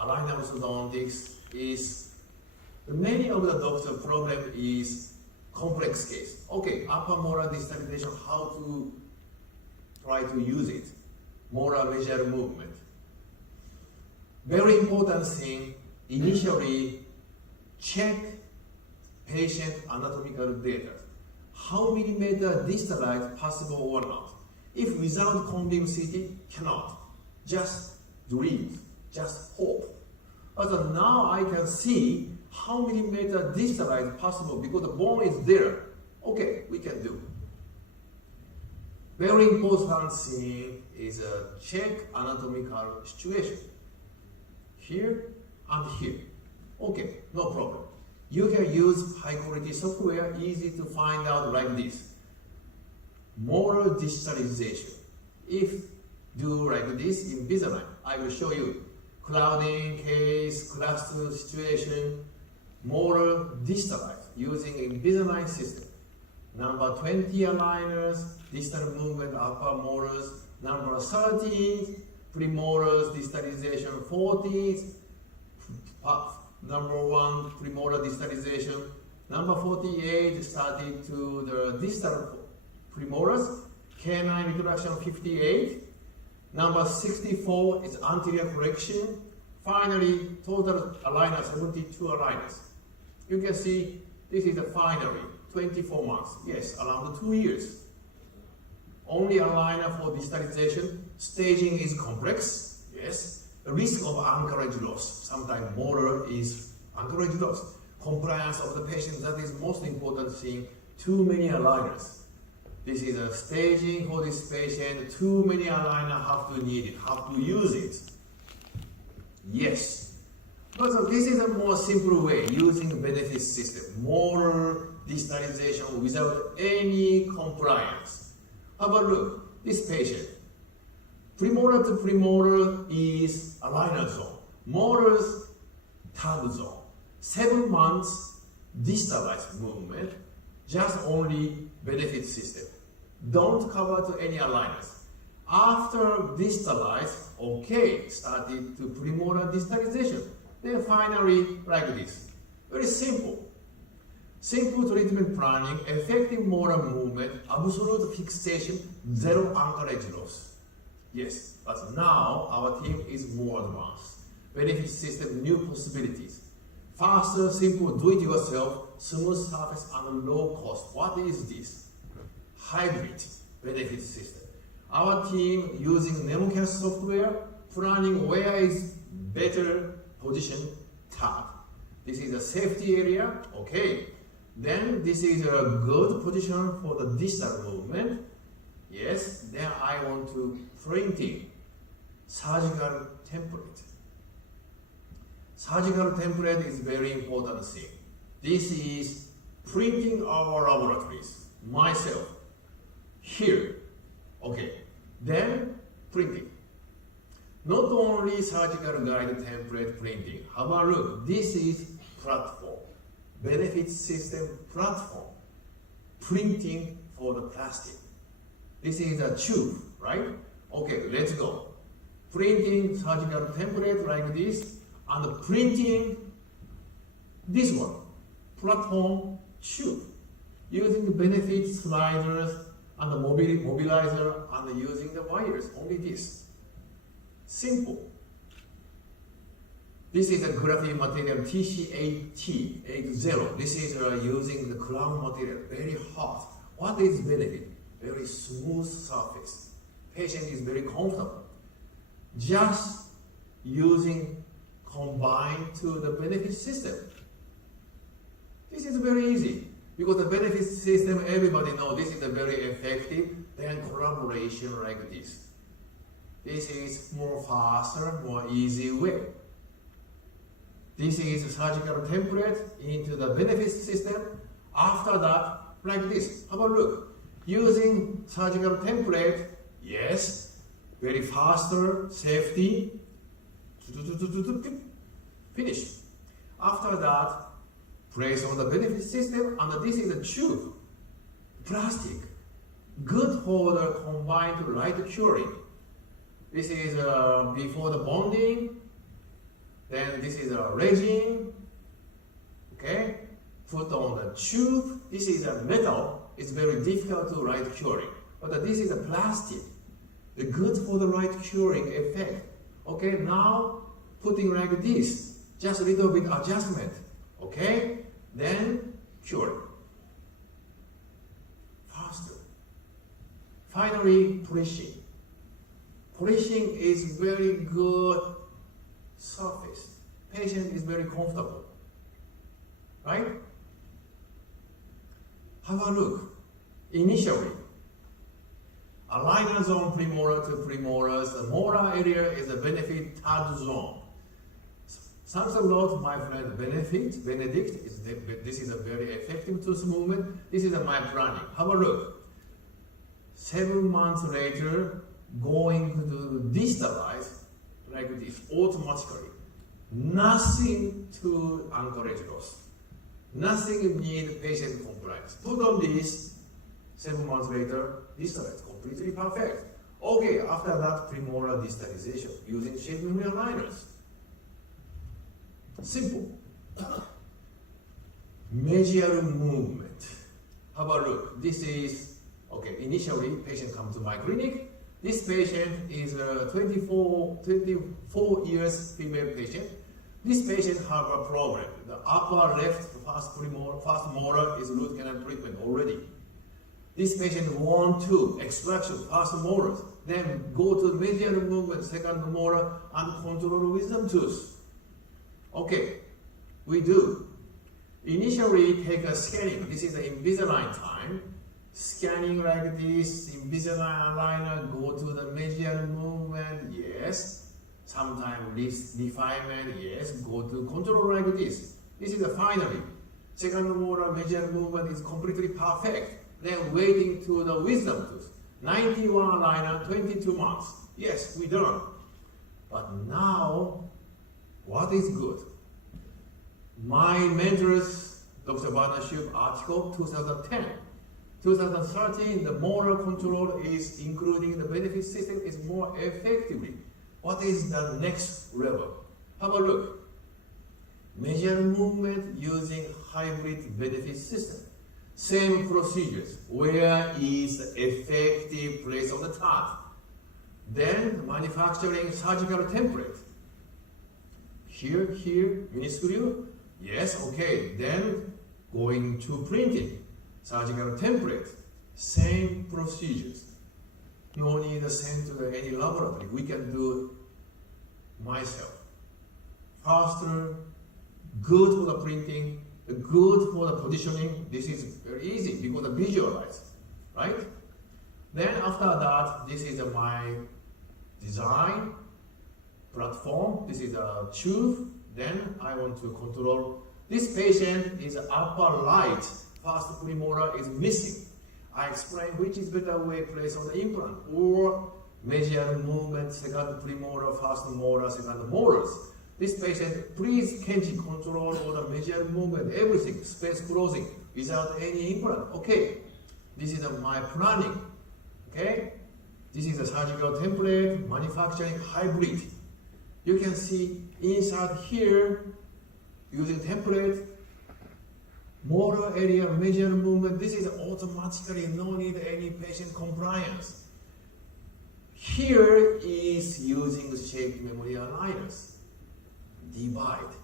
Aligner orthodontics is, many of the doctor problem is complex case. Okay, upper molar distalization, how to try to use it. Molar mesial movement. Very important thing, initially check patient anatomical data. How millimeter distalized possible or not? If without cone beam CT, cannot. Just dream, just hope. But now I can see how millimeter distalized possible because the bone is there. Okay, we can do. Very important thing is check anatomical situation. Here and here. Okay, no problem. You can use high quality software, easy to find out like this. Molar distalization. If do like this in Invisalign, I will show you. Clouding case, cluster situation, molar distalized using Invisalign system. Number 20 aligners, distal movement upper molars. Number 13, premolars distalization 40. Number 1, premolar distalization. Number 48 started to the distal premolars. Canine retraction 58. Number 64 is anterior correction. Finally, total aligner 72 aligners. You can see this is the finally 24 months. Yes, around 2 years. Only aligner for distalization. Staging is complex. Yes. The risk of anchorage loss. Sometimes molar is anchorage loss. Compliance of the patient, that is most important thing. Too many aligners. This is a staging for this patient. Too many aligners have to need it, have to use it. Yes. But this is a more simple way using the benefit system. Molar distalization without any compliance. How about look, this patient. Premolar to premolar is aligner zone. Molars, third zone. 7 months distalized movement, just only benefit system. Don't cover to any aligners. After distalized, okay, started to premolar distalization. Then finally, like this. Very simple. Simple treatment planning, effective molar movement, absolute fixation, zero anchorage loss. Yes, but now our team is more advanced. Benefit system, new possibilities. Faster, simple, do-it-yourself, smooth surface, and low cost. What is this? Hybrid benefit system. Our team using NemoCast software, planning where is better position tab. This is a safety area, okay. Then this is a good position for the distal movement. Yes, then I want to printing surgical template. Surgical template is very important thing. This is printing our laboratories, myself, here. Okay, then printing. Not only surgical guide template printing. How about look, this is platform, benefit system platform, printing for the plastic. This is a tube, right? Okay, let's go. Printing surgical template like this, and printing this one, platform tube, using the benefit sliders and the mobilizer and using the wires, only this. Simple. This is a graphene material TC80. This is using the crown material, very hot. What is benefit? Very smooth surface. Patient is very comfortable. Just using combined to the benefit system. This is very easy because the benefit system, everybody knows this is a very effective. Then collaboration like this. This is more faster, more easy way. This is a surgical template into the benefit system. After that, like this. How about look? Using surgical template, yes, very faster, safety, finish. After that, place on the benefit system, and this is a tube, plastic, good holder combined to light curing. This is before the bonding, then this is a resin, okay, put on the tube. This is a metal. It's very difficult to light curing, but this is a plastic, good for the light curing effect. Okay, now putting like this, just a little bit adjustment, okay? Then cure. Faster. Finally, polishing. Polishing is very good surface. Patient is very comfortable, right? Have a look. Initially, aligner zone premolar to premolars, the molar area is a benefit third zone. Thanks a lot, my friend Benedict. This is a very effective tooth movement. This is my planning. Have a look. 7 months later, going to distalize like this automatically. Nothing to anchorage loss. Nothing need patient compliance. Put on this, 7 months later, distalize completely perfect. Okay, after that, premolar distalization using shape memory aligners. Simple. Mesial movement. Have a look. This is, okay, initially patient comes to my clinic. This patient is a 24 years female patient. This patient have a problem. The upper left first molar is root canal treatment already. This patient want to extraction first molars, then go to mesial movement second molar and control wisdom tooth. Okay, we do. Initially take a scanning. This is the Invisalign time. Scanning like this, Invisalign aligner, go to the mesial movement, yes. Sometimes refinement, yes. Go to control like this. This is the finally. Second molar mesial movement is completely perfect. Then waiting to the wisdom tooth. 91 aligner, 22 months. Yes, we done. But now, what is good? My mentor's Dr. Barnashub article, 2010. 2013, the molar control is including the benefit system is more effectively. What is the next level? Have a look. Mesial movement using hybrid benefit system. Same procedures. Where is the effective place of the tooth? Then manufacturing surgical template. Here, miniscule. Yes, okay. Then going to printing. Surgical template. Same procedures. No need to send to any laboratory. We can do myself. Faster, good for the printing, good for the positioning. This is very easy because I visualize, right? Then after that, this is my design platform. This is a tube. Then I want to control. This patient is upper right. First premolar is missing. I explain which is better way place on the implant or mesial movement, second premolar, first molar, second molars. This patient, please Kenji control all the mesial movement, everything, space closing without any implant. Okay, this is my planning. Okay, this is a surgical template, manufacturing hybrid. You can see inside here using template. Molar area mesial movement, this is automatically no need any patient compliance. Here is using shape memory aligners. Divide.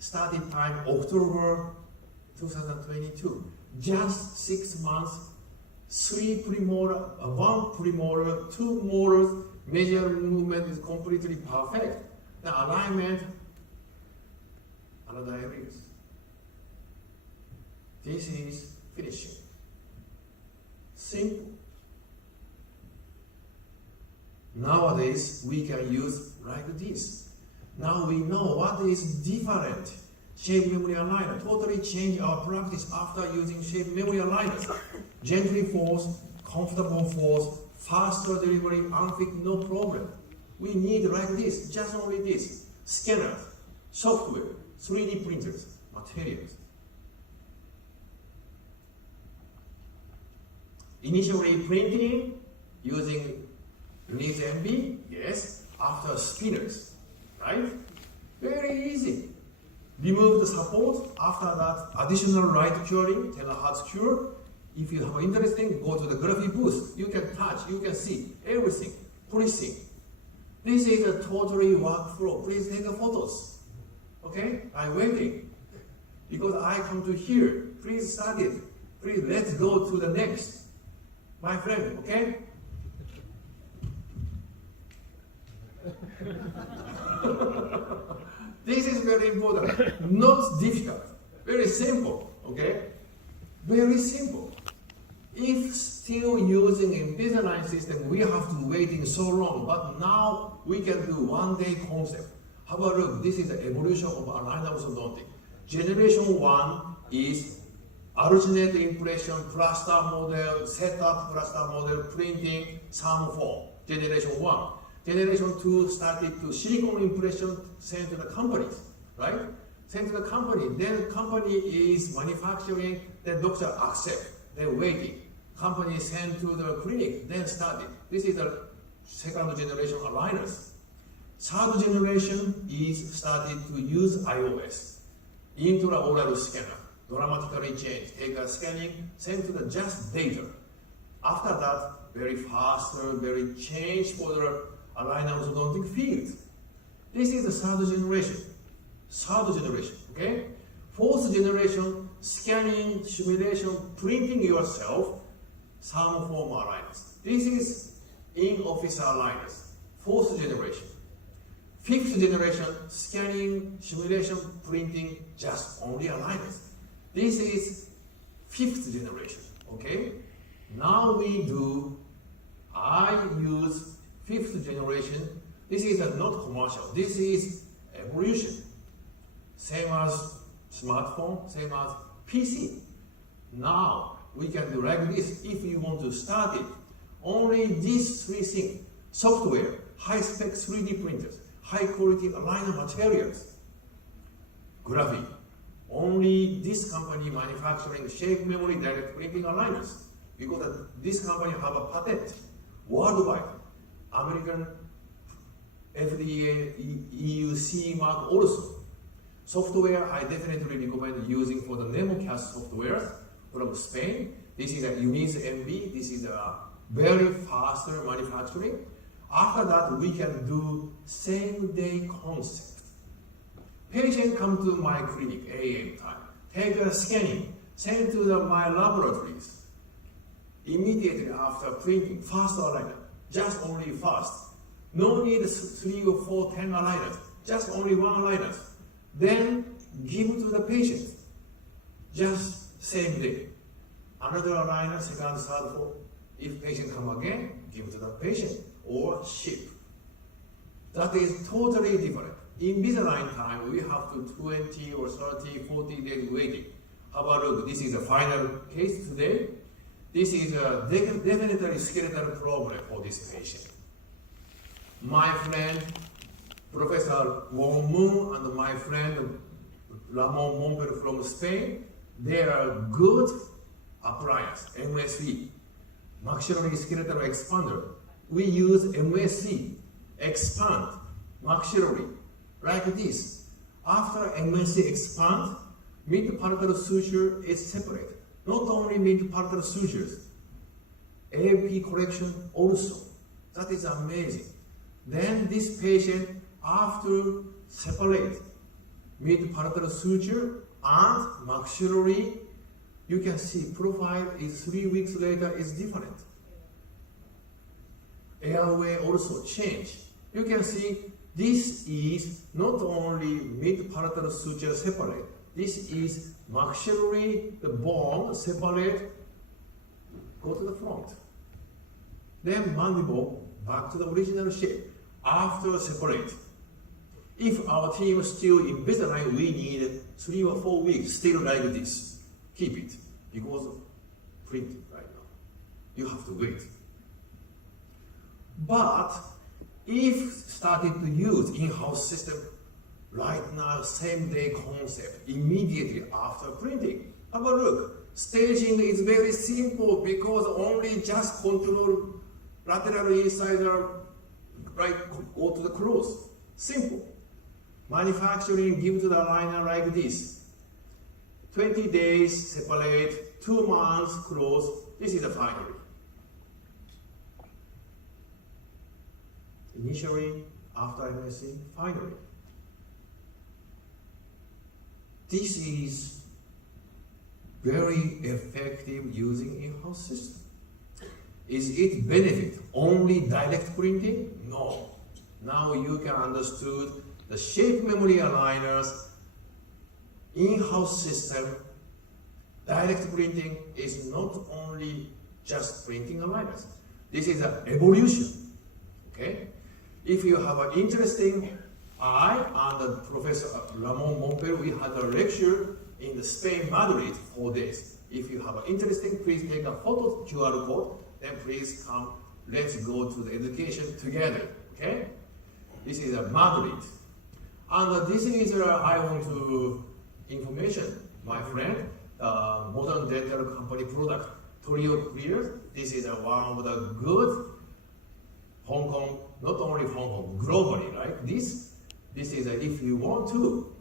Starting time October 2022. Just 6 months, 3 premolar, 1 premolar, 2 molars, mesial movement is completely perfect. The alignment, another areas. This is finishing. Simple. Nowadays, we can use like this. Now we know what is different. Shape memory aligner. Totally change our practice after using shape memory aligners. Gently force, comfortable force, faster delivery, unfit, no problem. We need like this, just only this. Scanners, software, 3D printers, materials. Initially printing using release MB, yes. After spinners, right? Very easy. Remove the support. After that, additional right curing, 10 Hz cure. If you have interesting, go to the graphic booth. You can touch, you can see everything, polishing. This is a totally workflow. Please take a photos. Okay? I'm waiting. Because I come to here. Please start it. Please let's go to the next. My friend, okay? This is very important. Not difficult. Very simple. Okay? Very simple. If still using Invisalign system, we have to waiting so long. But now we can do one-day concept. How about look? This is the evolution of aligner orthodontic. Generation 1 is originate impression, plaster model, setup plaster model, printing, some form. Generation 1. Generation 2 started to silicone impression sent to the companies, right? Sent to the company. Then company is manufacturing, then doctor accept, then waiting. Company sent to the clinic, then started. This is the second generation aligners. Third generation is started to use iOS, intraoral scanner, dramatically change, take a scanning, send to the just data. After that, very faster, very change for the aligner orthodontic field. This is the third generation. Third generation, okay? Fourth generation, scanning, simulation, printing yourself, some form aligners. This is in-office aligners. Fourth generation. Fifth generation, scanning, simulation, printing, just only aligners. This is fifth generation, okay? Now I use fifth generation. This is not commercial. This is evolution. Same as smartphone, same as PC. Now we can do like this if you want to start it. Only these three things: software, high-spec 3D printers, high-quality aligner materials, graphic. Only this company manufacturing shape memory direct printing aligners, because this company have a patent worldwide. American FDA, EU CE mark also. Software I definitely recommend using for the NemoCast software from Spain. This is a Unis MB. This is a very faster manufacturing. After that, we can do same day concept. Patient come to my clinic, AM time, take a scanning, send to my laboratories. Immediately after printing, fast aligner, just only fast. No need 3 or 4, 10 aligners, just only one aligner. Then give to the patient, just same day. Another aligner, second, third, fourth. If patient come again, give to the patient or ship. That is totally different. Invisalign time, we have to 20 or 30, 40 days waiting. How about look, this is a final case today. This is a definitely skeletal problem for this patient. My friend, Professor Wong Moon, and my friend Ramon Montero from Spain, they are good appliance, MSE, maxillary skeletal expander. We use MSE, expand, maxillary, like this. After MSE expand, mid-palatal suture is separate. Not only mid-palatal sutures, ALP correction also. That is amazing. Then this patient, after separate mid-palatal suture and maxillary, you can see profile is 3 weeks later is different. Airway also change. You can see this is not only mid-palatal suture separate. This is maxillary, the bone separate, go to the front. Then mandible back to the original shape after separate. If our team still Invisalign, we need 3 or 4 weeks still like this. Keep it because of printing right now. You have to wait. But if started to use in-house system right now, same day concept, immediately after printing. Have a look. Staging is very simple because only just control lateral incisor, right, go to the close. Simple. Manufacturing, give to the aligner like this. 20 days separate, 2 months close. This is the final. Initially, after MSc, finally. This is very effective using in-house system. Is it benefit only direct printing? No. Now you can understood the shape memory aligners in-house system. Direct printing is not only just printing aligners. This is an evolution. Okay? If you have an interesting, I and Professor Ramon Mompero, we had a lecture in the Spain, Madrid, 4 days. If you have an interesting, please take a photo QR code, then please come, let's go to the education together, okay? This is a Madrid. And this is, I want to information, my friend, modern dental company product, Torio Clear. This is one of the good Hong Kong, not only Hong Kong, globally, right? This is if you want to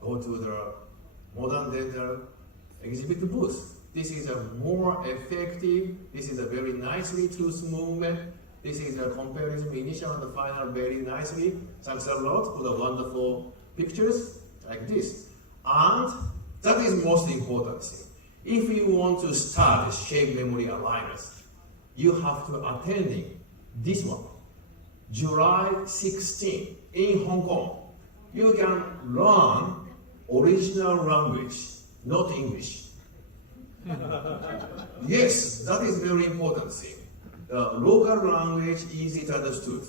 go to the modern dental exhibit booth. This is a more effective, this is a very nicely tooth movement. This is a comparison initial and final very nicely. Thanks a lot for the wonderful pictures like this. And that is most important thing. If you want to start shape memory aligners, you have to attending this one, July 16 in Hong Kong. You can learn original language, not English. Yes, that is very important thing. The local language easy to understood.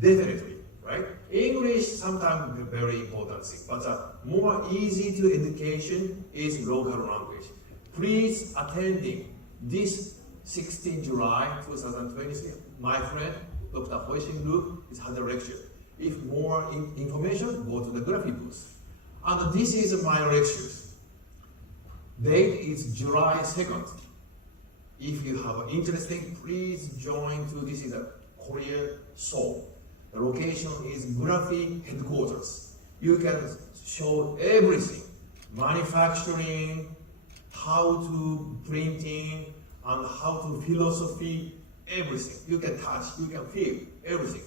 Definitely, right? English sometimes very important thing, but more easy to education is local language. Please attending this 16 July 2023. My friend, Dr. Hoishing Luke, is had a lecture. If more information, go to the graphic booth. And this is my lectures. Date is July 2nd. If you have interesting, please join to, this is a Korea, Seoul. The location is graphic headquarters. You can show everything, manufacturing, how to printing, and how to philosophy, everything. You can touch, you can feel, everything.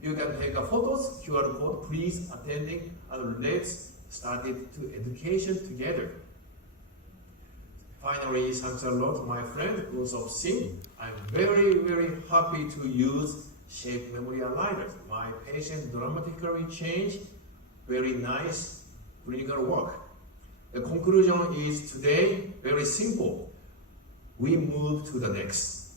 You can take a photos, QR code, please attending, and let's start it to education together. Finally, thanks a lot, my friend, Joseph Singh. I'm very, very happy to use shape memory aligners. My patient dramatically changed, very nice clinical work. The conclusion is today, very simple. We move to the next.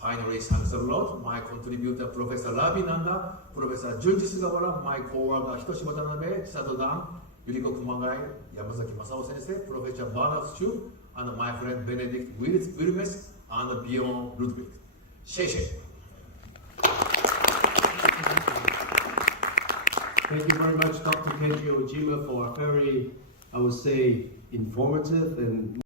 Finally, thanks a lot, my contributor, Professor Ravi Nanda, Professor Junji Sugawara, my co-worker, Hitoshi Watanabe, Sato Dan, Yuriko Kumagai, Yamazaki Masao Sensei, Professor Bernard Chu, and my friend Benedict Wilmes, and Bjorn Ludwig. Sheshe. Thank you very much, Dr. Kenji Ojima, for a very, I would say, informative and